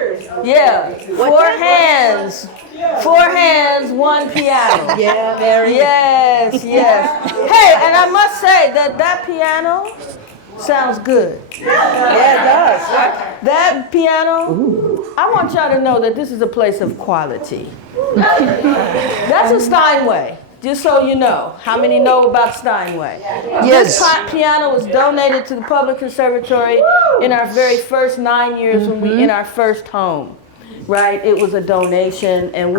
Yeah. Four hands, one piano. Yeah, Mary. Yes, yes. Hey, and I must say that piano sounds good. Yeah, it does. That piano, I want y'all to know that this is a place of quality. That's a Steinway. Just so you know, how many know about Steinway? Yes. This piano was donated to the Public Conservatory in our very first 9 years when we in our first home. Right? It was a donation, and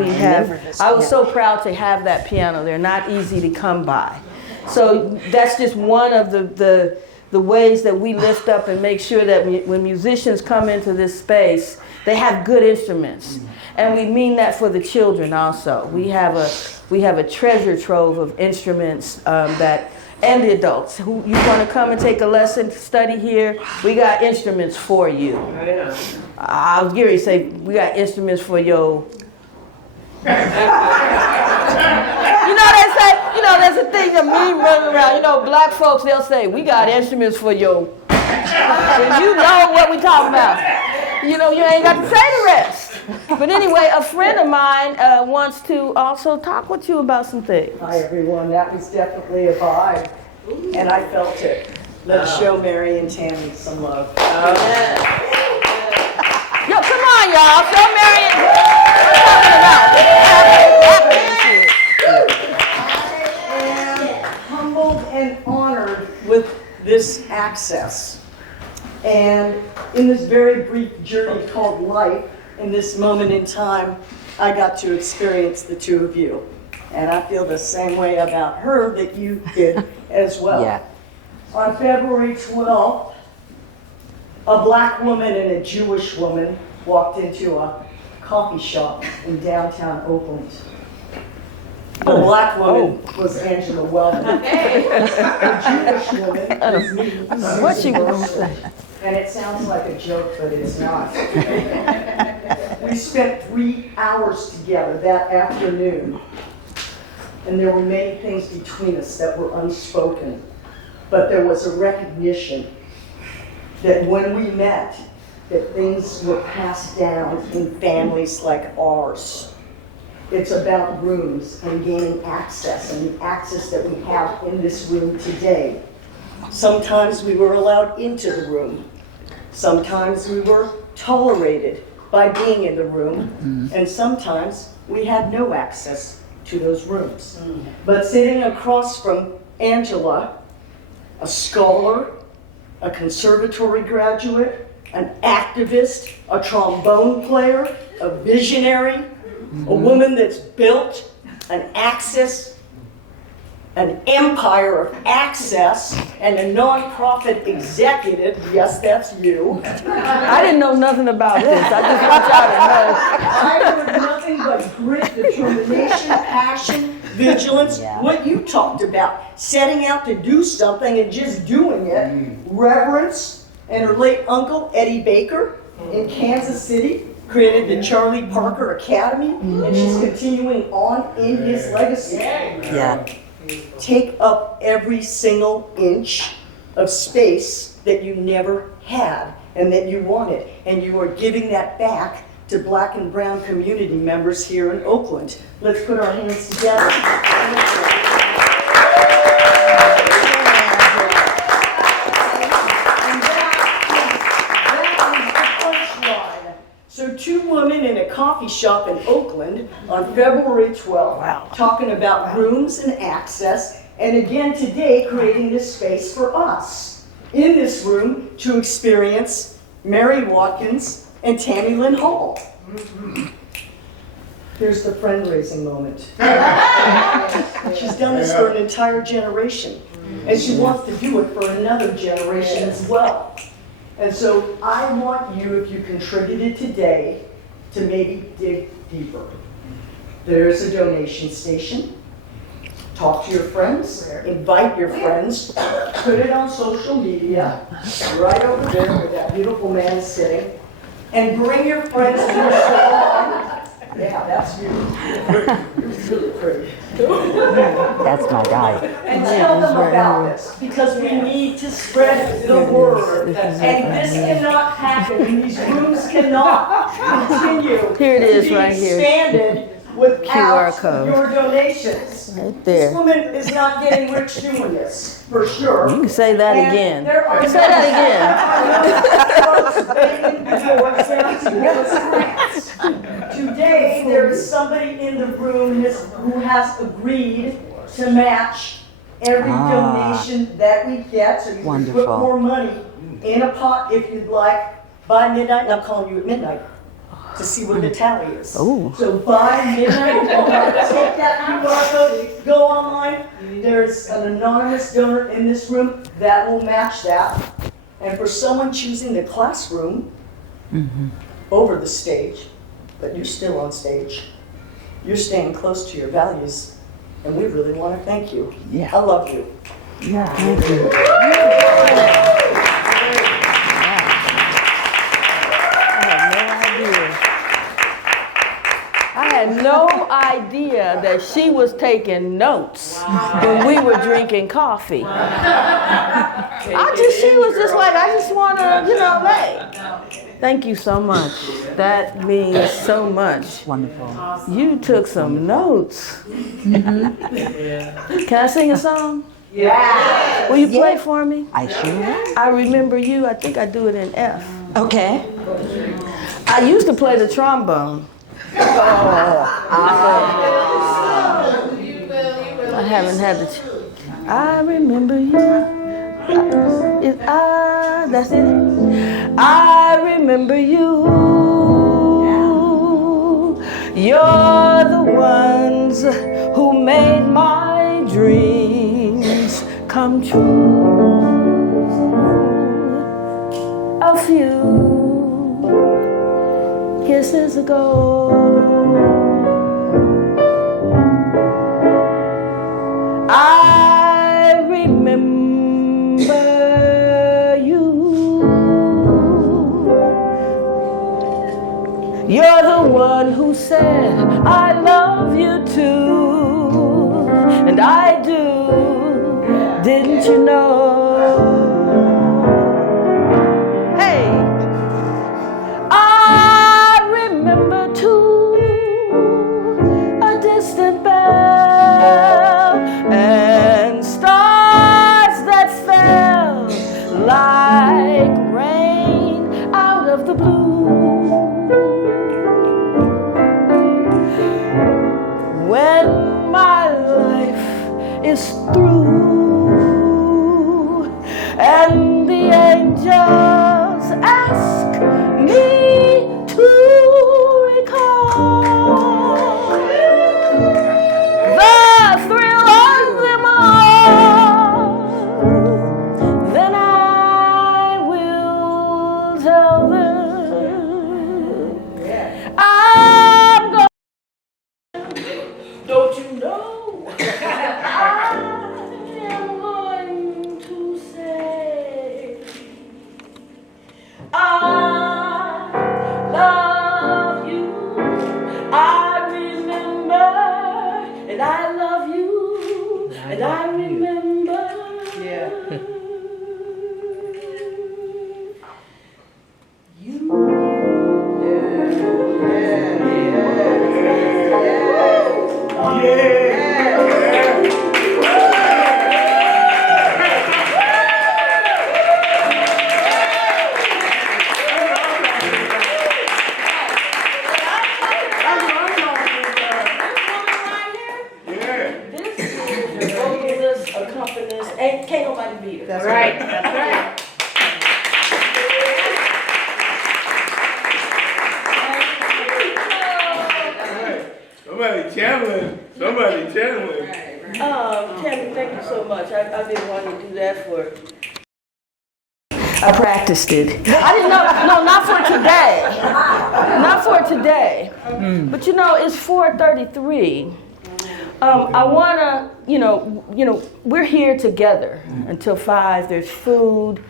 I was so proud to have that piano. They're not easy to come by. So that's just one of the ways that we lift up and make sure that when musicians come into this space, they have good instruments. And we mean that for the children also. We have a treasure trove of instruments and the adults. You want to come and take a lesson, study here, we got instruments for you. I was getting ready to say, we got instruments for your... There's a thing, a meme running around. Black folks, they'll say, we got instruments for your... And you know what we talking about. You ain't got to say the rest. But anyway, a friend of mine wants to also talk with you about some things. Hi, everyone. That was definitely a vibe, and I felt it. Let's show Mary and Tammy some love. Yo, come on, y'all. Show Marion. I am humbled and honored with this access. And in this very brief journey called life, in this moment in time, I got to experience the two of you. And I feel the same way about her that you did as well. Yeah. On February 12th, a black woman and a Jewish woman walked into a coffee shop in downtown Oakland. The black woman was Angela Wellman. The Jewish woman was me. What she was. And it sounds like a joke, but it's not. We spent 3 hours together that afternoon, and there were many things between us that were unspoken. But there was a recognition that when we met, that things were passed down in families like ours. It's about rooms and gaining access, and the access that we have in this room today. Sometimes we were allowed into the room. Sometimes we were tolerated by being in the room. And sometimes we had no access to those rooms. But sitting across from Angela, a scholar, a conservatory graduate, an activist, a trombone player, a visionary, a woman that's built an empire of access, and a nonprofit executive. Yes, that's you. I didn't know nothing about this. I just want y'all to know. I heard nothing but grit, determination, passion, vigilance. What you talked about, setting out to do something and just doing it. Reverence, and her late uncle, Eddie Baker, in Kansas City. created the Charlie Parker Academy, and she's continuing on in his legacy. Yeah. Take up every single inch of space that you never had and that you wanted, and you are giving that back to Black and brown community members here in Oakland. Let's put our hands together. So 2 women in a coffee shop in Oakland on February 12th, talking about rooms and access, and again today creating this space for us in this room to experience Mary Watkins and Tammy Lynn Hall. Here's the friend-raising moment. She's done this for an entire generation, and she wants to do it for another generation as well. And so I want you, if you contributed today, to maybe dig deeper. There's a donation station. Talk to your friends, invite your friends, put it on social media, right over there where that beautiful man is sitting, and bring your friends to your salon. Yeah, that's you. You're really pretty. That's my guy. And tell them about this, because we need to spread the word. And this cannot happen, these rooms cannot continue Here it is to be right here. expanded without QR code. your donations. Right This there. woman is not getting rich doing this, for sure. You can say that And again. there are Say that Today, there is somebody in the room who has agreed to match every donation that we get. So you can put Wonderful. more money in a pot if you'd like by midnight. And I'm calling you at midnight to see what the tally is. Ooh. So by midnight, take that QR code, go online. There's an anonymous donor in this room that will match that. And for someone choosing the classroom over the stage, but you're still on stage, you're staying close to your values, and we really want to thank you. Yeah. I love you. Yeah, thank you. I had no idea that she was taking notes when we were drinking coffee. She was just like, I just want to, hey. Thank you so much. That means so much. Wonderful. You took some notes. Can I sing a song? Yeah. Will you play for me? I sure will. I remember you. I think I do it in F. Okay. I used to play the trombone. I haven't had the. I remember you. That's it. I remember you. You're the ones who made my dreams come true. A few kisses ago, I remember you. You're the one who said I love you too, and I do. Didn't you know? And stars that fell like rain out of the blue. When my life is through and the angels ask me to recall the thrill of them all, then I will tell them I'm going. Don't you know? I And I remember. Yeah. This is the vocalist, accompanist, ain't can't nobody beat her. That's right. That's right. Somebody channeling. Tammy, thank you so much. I've been wanting to do that for. I practiced it. I didn't know. No, not for today. Not for today. But you know, it's 4:33. I wanna, we're here together until 5. There's food.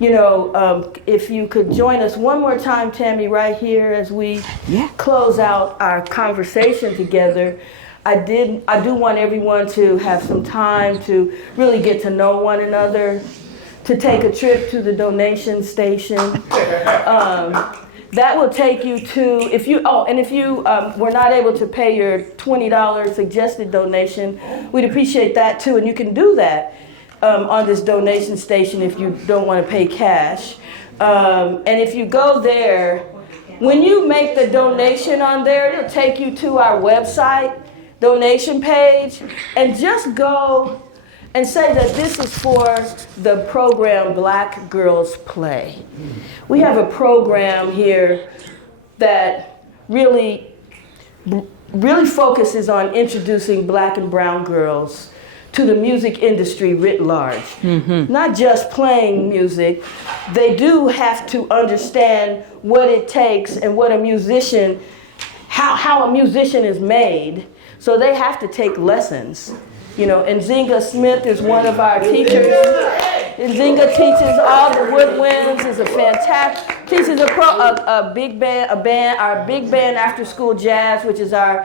If you could join us one more time, Tammy, right here as we close out our conversation together. I do want everyone to have some time to really get to know one another, to take a trip to the donation station. That will take you to, if you were not able to pay your $20 suggested donation, we'd appreciate that too. And you can do that on this donation station if you don't want to pay cash. And if you go there, when you make the donation on there, it'll take you to our website donation page, and just go and say that this is for the program Black Girls Play. We have a program here that really focuses on introducing black and brown girls to the music industry writ large. Not just playing music, they do have to understand what it takes and what a musician, how a musician is made. So they have to take lessons. And Zinga Smith is one of our teachers. And Zinga teaches all the woodwinds, is a fantastic, teaches a big band, our big band after school jazz, which is our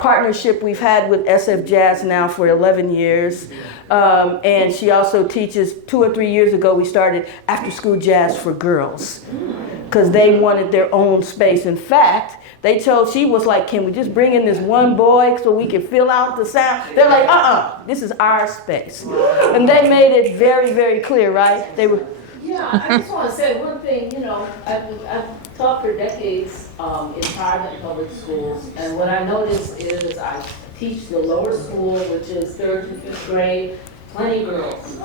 partnership we've had with SF Jazz now for 11 years. And she also teaches, 2 or 3 years ago, we started after school jazz for girls because they wanted their own space. In fact, she was like, can we just bring in this one boy so we can fill out the sound? They're like, this is our space. And they made it very, very clear, right? They were. Yeah, I just want to say one thing, I've taught for decades in private and public schools, and what I noticed is I teach the lower school, which is 3rd to 5th grade, plenty of girls.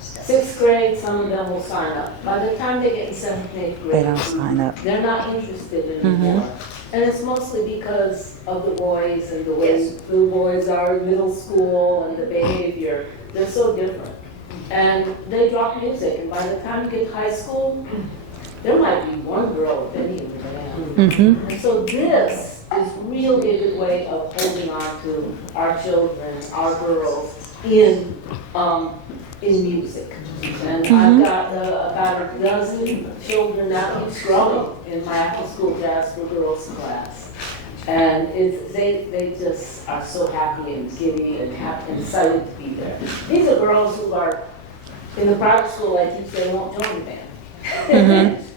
6th grade, some of them will sign up. By the time they get in 7th and 8th grade, They don't sign up. they're not interested anymore. And it's mostly because of the boys and the way the boys are in middle school and the behavior. They're so different. And they drop music, and by the time you get to high school, there might be one girl, if any, in the band. And so this is really a good way of holding on to our children, our girls, in music. And I've got about a dozen children now, keeps growing in my after-school jazz for girls class. And they just are so happy and giddy and excited to be there. These are girls who are in the private school I teach, they won't join the band.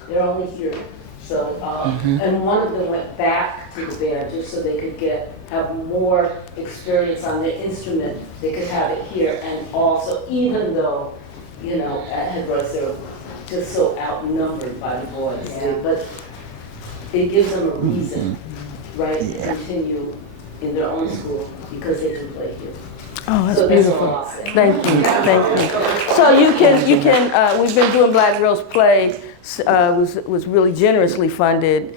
They're only here. So, and one of them went back to the band just so they could have more experience on the instrument. They could have it here, and also, even though, at Headrest they're just so outnumbered by the boys. But it gives them a reason, right, to continue in their own school because they can play here. Oh, that's So beautiful. all I'll say. Thank you. So you can. We've been doing Black Girls Play. Was really generously funded.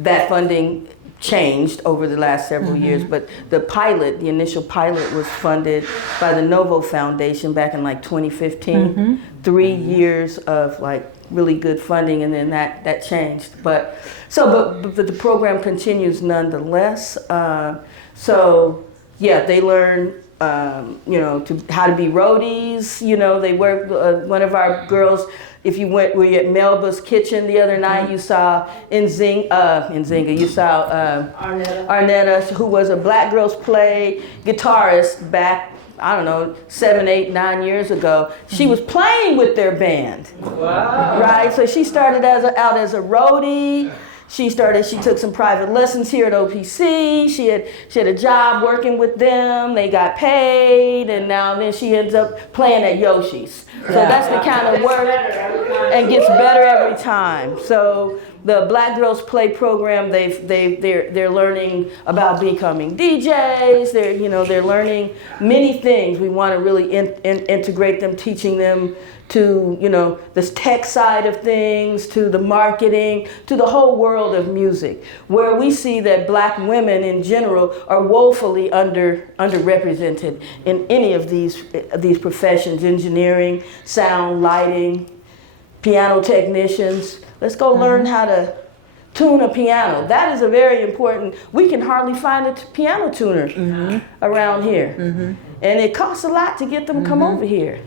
That funding changed over the last several years, but the initial pilot was funded by the Novo Foundation back in like 2015. 3 years of like really good funding, and then that changed. But the program continues nonetheless. They learn. How to be roadies. They work. One of our girls if you were at Melba's Kitchen the other night, you saw Nzinga, you saw Arnetta, who was a Black Girls Play guitarist back, I don't know, 7, 8, 9 years ago. She was playing with their band. Wow. Right? So she started out as a roadie. She took some private lessons here at OPC. She had a job working with them. They got paid, and then she ends up playing at Yoshi's. So that's the kind of work, and gets better every time. So the Black Girls Play program, they're learning about becoming DJs. They're learning many things. We want to really integrate them, teaching them to this tech side of things, to the marketing, to the whole world of music, where we see that Black women in general are woefully underrepresented in any of these professions: engineering, sound, lighting, piano technicians. Let's go learn how to tune a piano. That is a very important. We can hardly find a piano tuner around here, and it costs a lot to get them to come over here.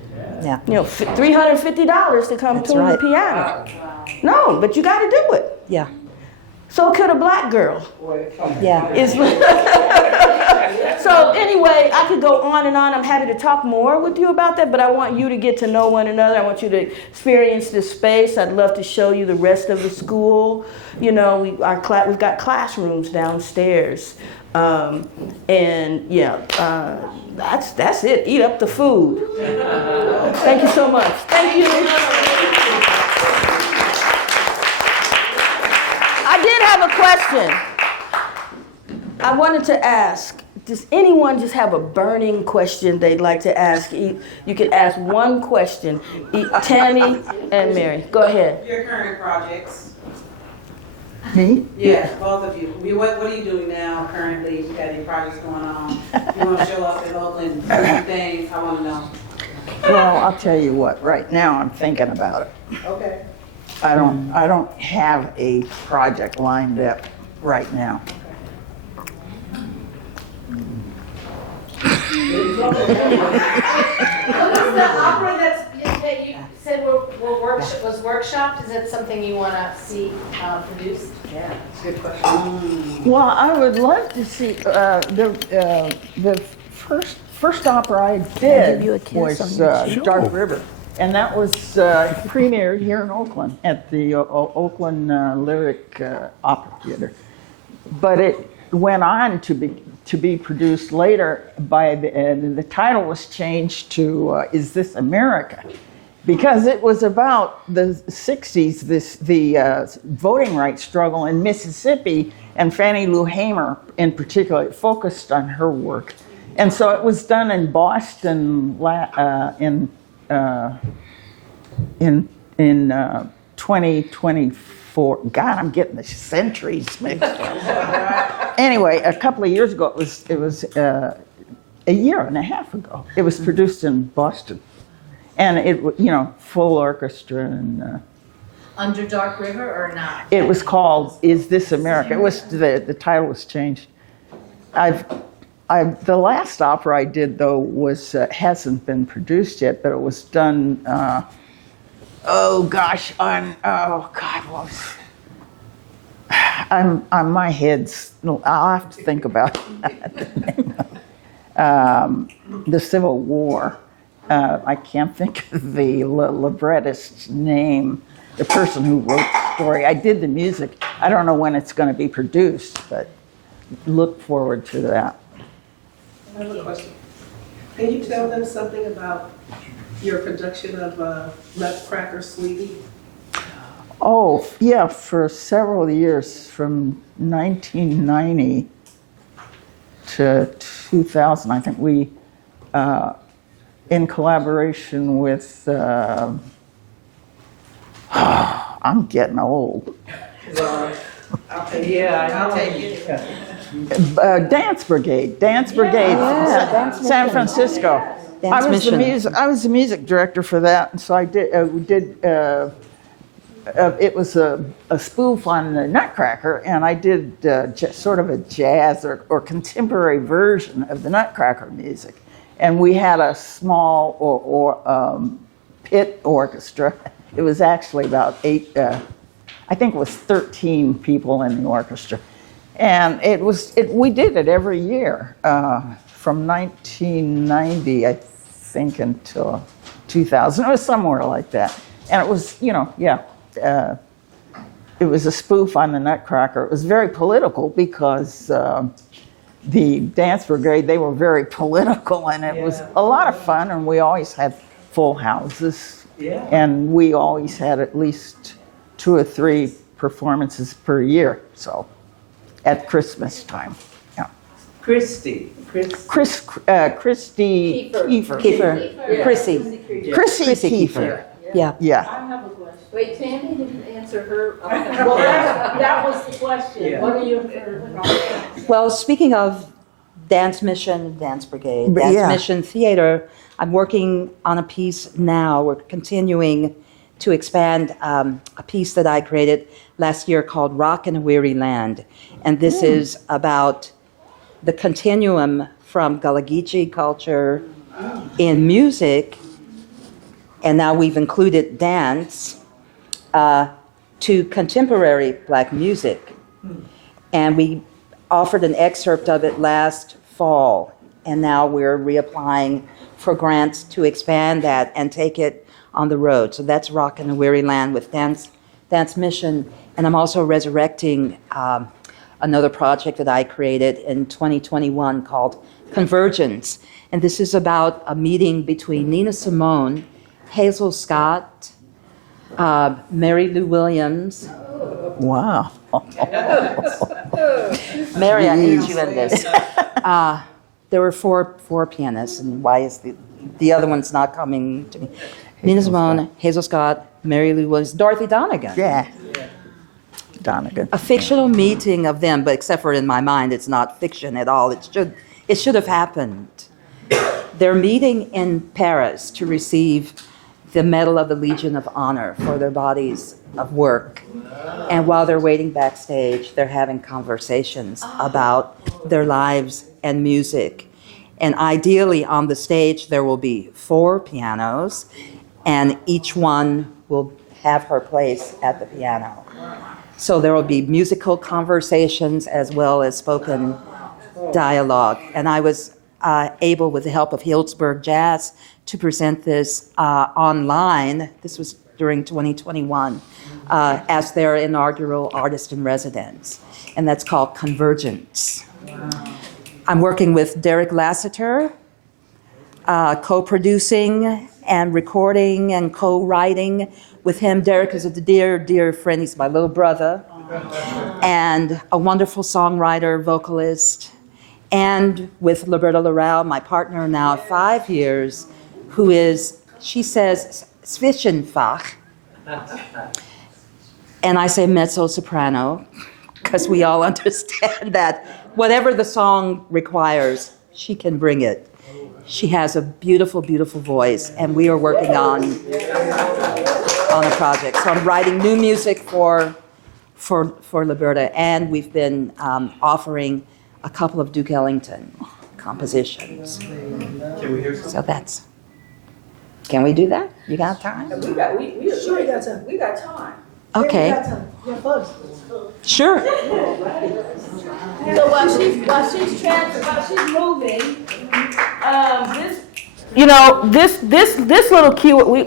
Yeah. $350 to come tune the piano. No, but you got to do it. Yeah. So could a Black girl. Yeah. So anyway, I could go on and on. I'm happy to talk more with you about that, but I want you to get to know one another. I want you to experience this space. I'd love to show you the rest of the school. We've got classrooms downstairs. That's it. Eat up the food. Thank you so much. Thank you. I did have a question. I wanted to ask, does anyone just have a burning question they'd like to ask? You could ask one question. Tammy and Mary, go ahead. Your current projects. Me? Yes, both of you. What are you doing now currently? You got any projects going on? You want to show up in Oakland, do some things? I want to know. Well, I'll tell you what, right now I'm thinking about it. Okay. I don't have a project lined up right now. What was the opera that you said was workshopped? Is that something you want to see produced? Yeah, that's a good question. Well, I would love to see the first opera I did was Dark River, and that was premiered here in Oakland at the Oakland Lyric Opera Theater. But it went on to be produced later. By the title was changed to "Is This America?" Because it was about the 60s, the voting rights struggle in Mississippi, and Fannie Lou Hamer in particular focused on her work. And so it was done in Boston in 2024. God, I'm getting the centuries mixed up. Anyway, a couple of years ago, it was a year and a half ago. It was produced in Boston. And it, full orchestra and. Under Dark River or not? It was called "Is This America?" It was the title was changed. The last opera I did though was hasn't been produced yet, but it was done. On my head's. I'll have to think about that. The Civil War. I can't think of the librettist's name, the person who wrote the story. I did the music. I don't know when it's going to be produced, but look forward to that. I have a question. Can you tell them something about your production of Nutcracker Sweetie? Oh, yeah, for several years, from 1990 to 2000, I think we, in collaboration with, I'm getting old. I'll take it. Dance Brigade, San Francisco. I was the music director for that, and so I did. It was a spoof on the Nutcracker, and I did sort of a jazz or contemporary version of the Nutcracker music. And we had a small pit orchestra, it was actually about I think it was 13 people in the orchestra. And we did it every year from 1990, I think, until 2000. It was somewhere like that. And it was, it was a spoof on the Nutcracker. It was very political because the dance brigade, they were very political, and it was a lot of fun, and we always had full houses. Yeah. And we always had at least 2 or 3 performances per year, so at Christmas time. Yeah. Christy. Christy Kiefer. Kiefer. Chrissy. Chrissy Kiefer. Kiefer. Yeah. Yeah. I have a question. Wait, Tammy didn't answer her. Well, that was the question. Yeah. What are your Well, speaking of Dance Mission, Dance Brigade, But Dance yeah. Mission Theater, I'm working on a piece now. We're continuing to expand a piece that I created last year called Rock in a Weary Land. And this is about the continuum from Gullah Geechee culture in music, and now we've included dance, to contemporary Black music. And we offered an excerpt of it last fall, and now we're reapplying for grants to expand that and take it on the road. So that's Rock in a Weary Land with Dance Mission. And I'm also resurrecting another project that I created in 2021 called Convergence. And this is about a meeting between Nina Simone, Hazel Scott, Mary Lou Williams. Wow. Mary, I need you in this. There were four pianists, and why is the other one's not coming to me? Nina Simone, Hazel Scott, Mary Lou Williams, Dorothy Donegan. Yeah. Donegan. A fictional meeting of them, but except for in my mind, it's not fiction at all. It should have happened. They're meeting in Paris to receive the Medal of the Legion of Honor for their bodies of work. And while they're waiting backstage, they're having conversations about their lives and music. And ideally on the stage, there will be 4 pianos, and each one will have her place at the piano. So there will be musical conversations as well as spoken dialogue. And I was able, with the help of Healdsburg Jazz, to present this online. This was during 2021 as their inaugural artist in residence. And that's called Convergence. I'm working with Derek Lasseter, co-producing and recording and co-writing with him. Derek is a dear, dear friend. He's my little brother. And a wonderful songwriter, vocalist. And with Liberta Laurel, my partner now 5 years, who is, she says, Zwischenfach. And I say mezzo-soprano, because we all understand that whatever the song requires, she can bring it. She has a beautiful, beautiful voice, and we are working on a project. So I'm writing new music for Liberta, and we've been offering a couple of Duke Ellington compositions. Can we hear some? So that's. Can we do that? You got time? We got time. We got time. Okay. Yeah, Bubs. Sure. So while she's moving, this little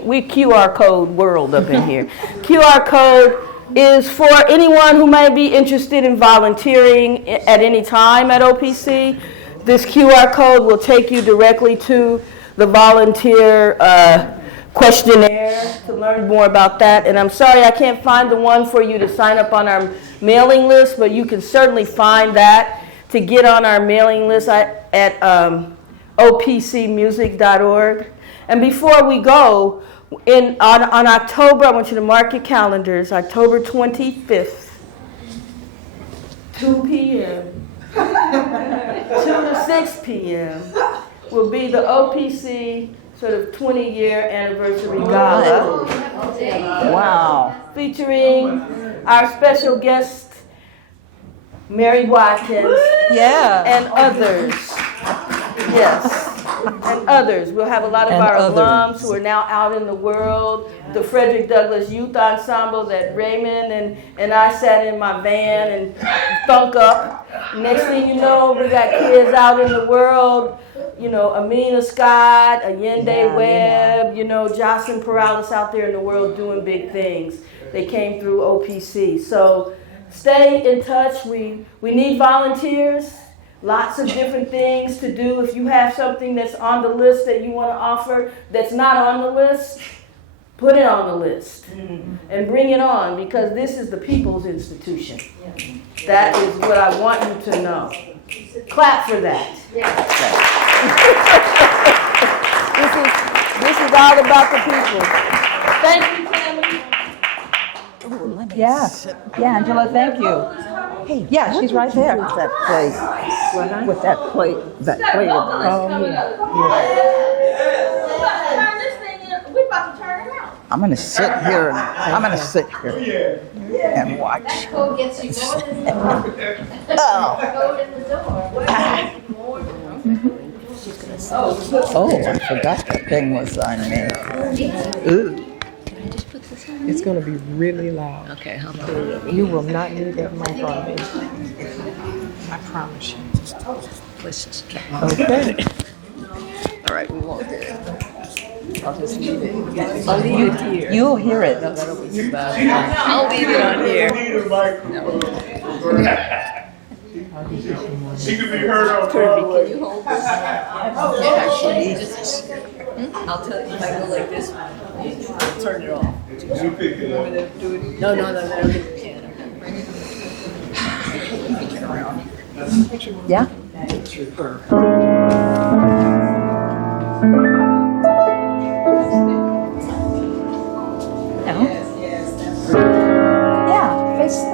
we QR code world up in here. QR code is for anyone who may be interested in volunteering at any time at OPC. This QR code will take you directly to the volunteer questionnaire to learn more about that. And I'm sorry I can't find the one for you to sign up on our mailing list, but you can certainly find that to get on our mailing list at opcmusic.org. And before we go, on October, I want you to mark your calendars, October 25th, 2 p.m. 2 to 6 p.m. will be the OPC sort of 20-year anniversary gala. Wow. Featuring our special guest, Mary Watkins. Yeah. And others. Yes. And others. We'll have a lot of And our others. alums who are now out in the world. The Frederick Douglass Youth Ensemble that Raymond and I sat in my van and thunk up. Next thing you know, we got kids out in the world. You know, Amina Scott, Allende Webb, you know, Jocelyn Perales out there in the world doing big things. They came through OPC. So stay in touch. We need volunteers. Lots of different things to do. If you have something that's on the list that you want to offer that's not on the list, put it on the list and bring it on, because this is the people's institution. That is what I want you to know. Clap for that. This is all about the people. Thank you, Tammy. Yeah, Angela, thank you. Hey, yeah, she's right there. With that plate, with that plate of mine. We're about to turn it out. I'm gonna sit here and watch. That code gets you more than the code in the door. Oh, I forgot that thing was on me. Ooh. It's gonna be really loud. Okay, I'll put it over. You will not need that mic on me. I promise you. Let's just keep Okay. All right, we won't hear it. I'll just leave it. I'll leave it here. You'll hear it. No, that'll be too bad. I'll leave it on here. She could be heard on Kirby, can you hold this? Yeah, actually, just. I'll tell you if I go like this. I'll turn it off. No, I don't think you can. Yeah? No? Yeah, face the...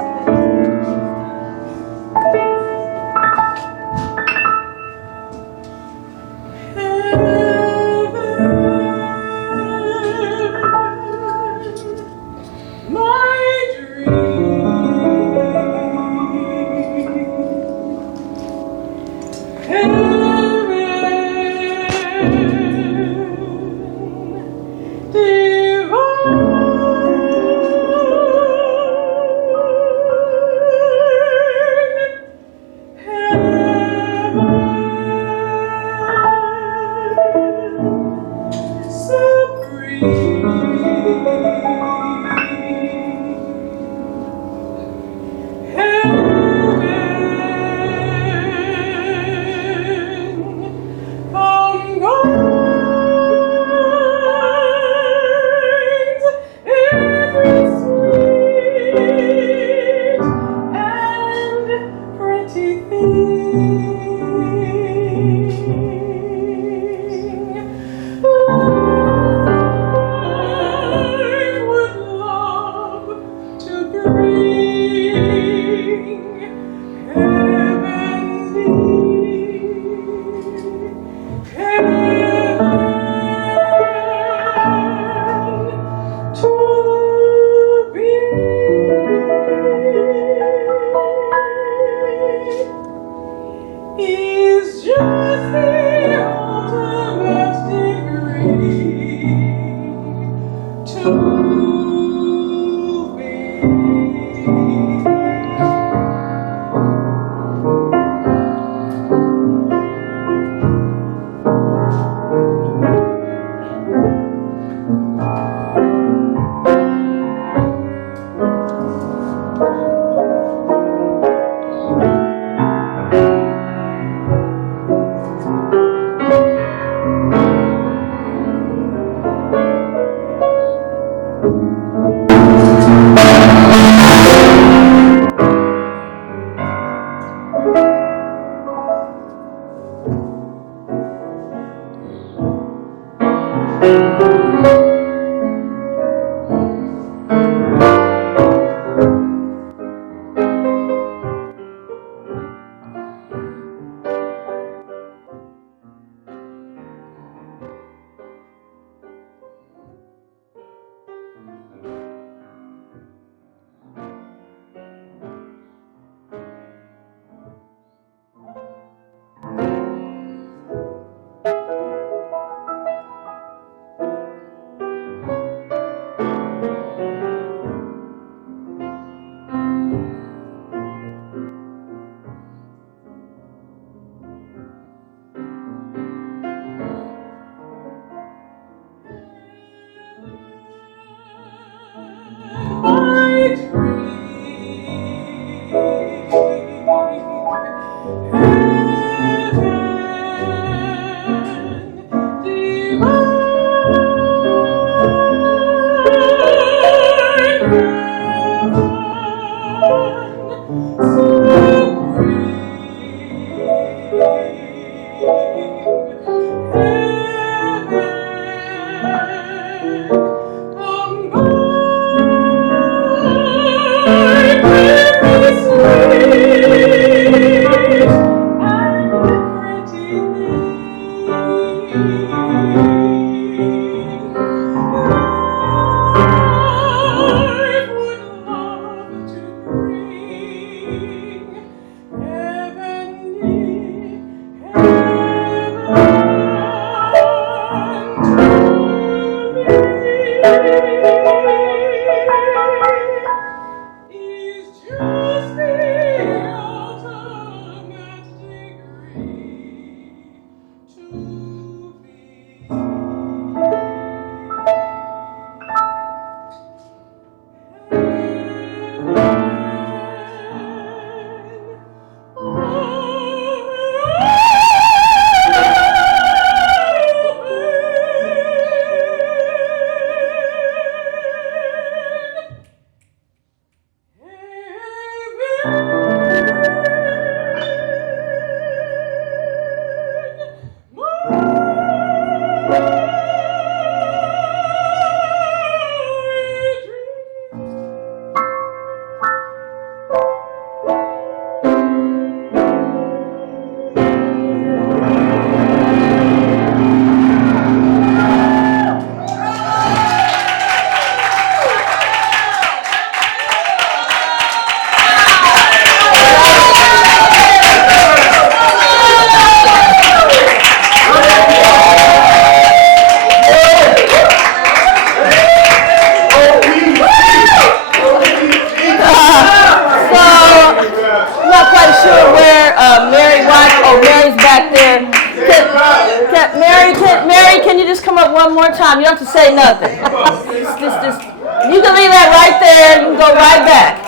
Mary, can you just come up one more time? You don't have to say nothing. You can leave that right there. You can go right back.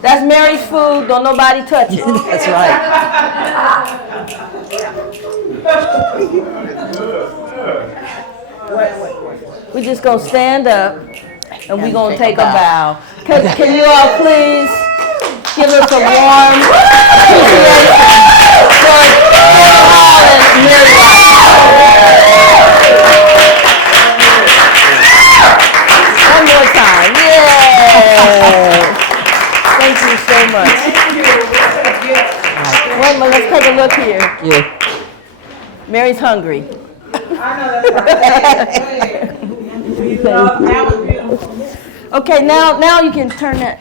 That's Mary's food. Don't nobody touch it. That's right. We're just going to stand up and we're going to take a bow. Can you all please give us a warm appreciation for Carol Hall and Mary Watkins. One more time. Yeah. Thank you so much. Wait a minute, let's take a look here. Yeah. Mary's hungry. Okay, now you can turn that.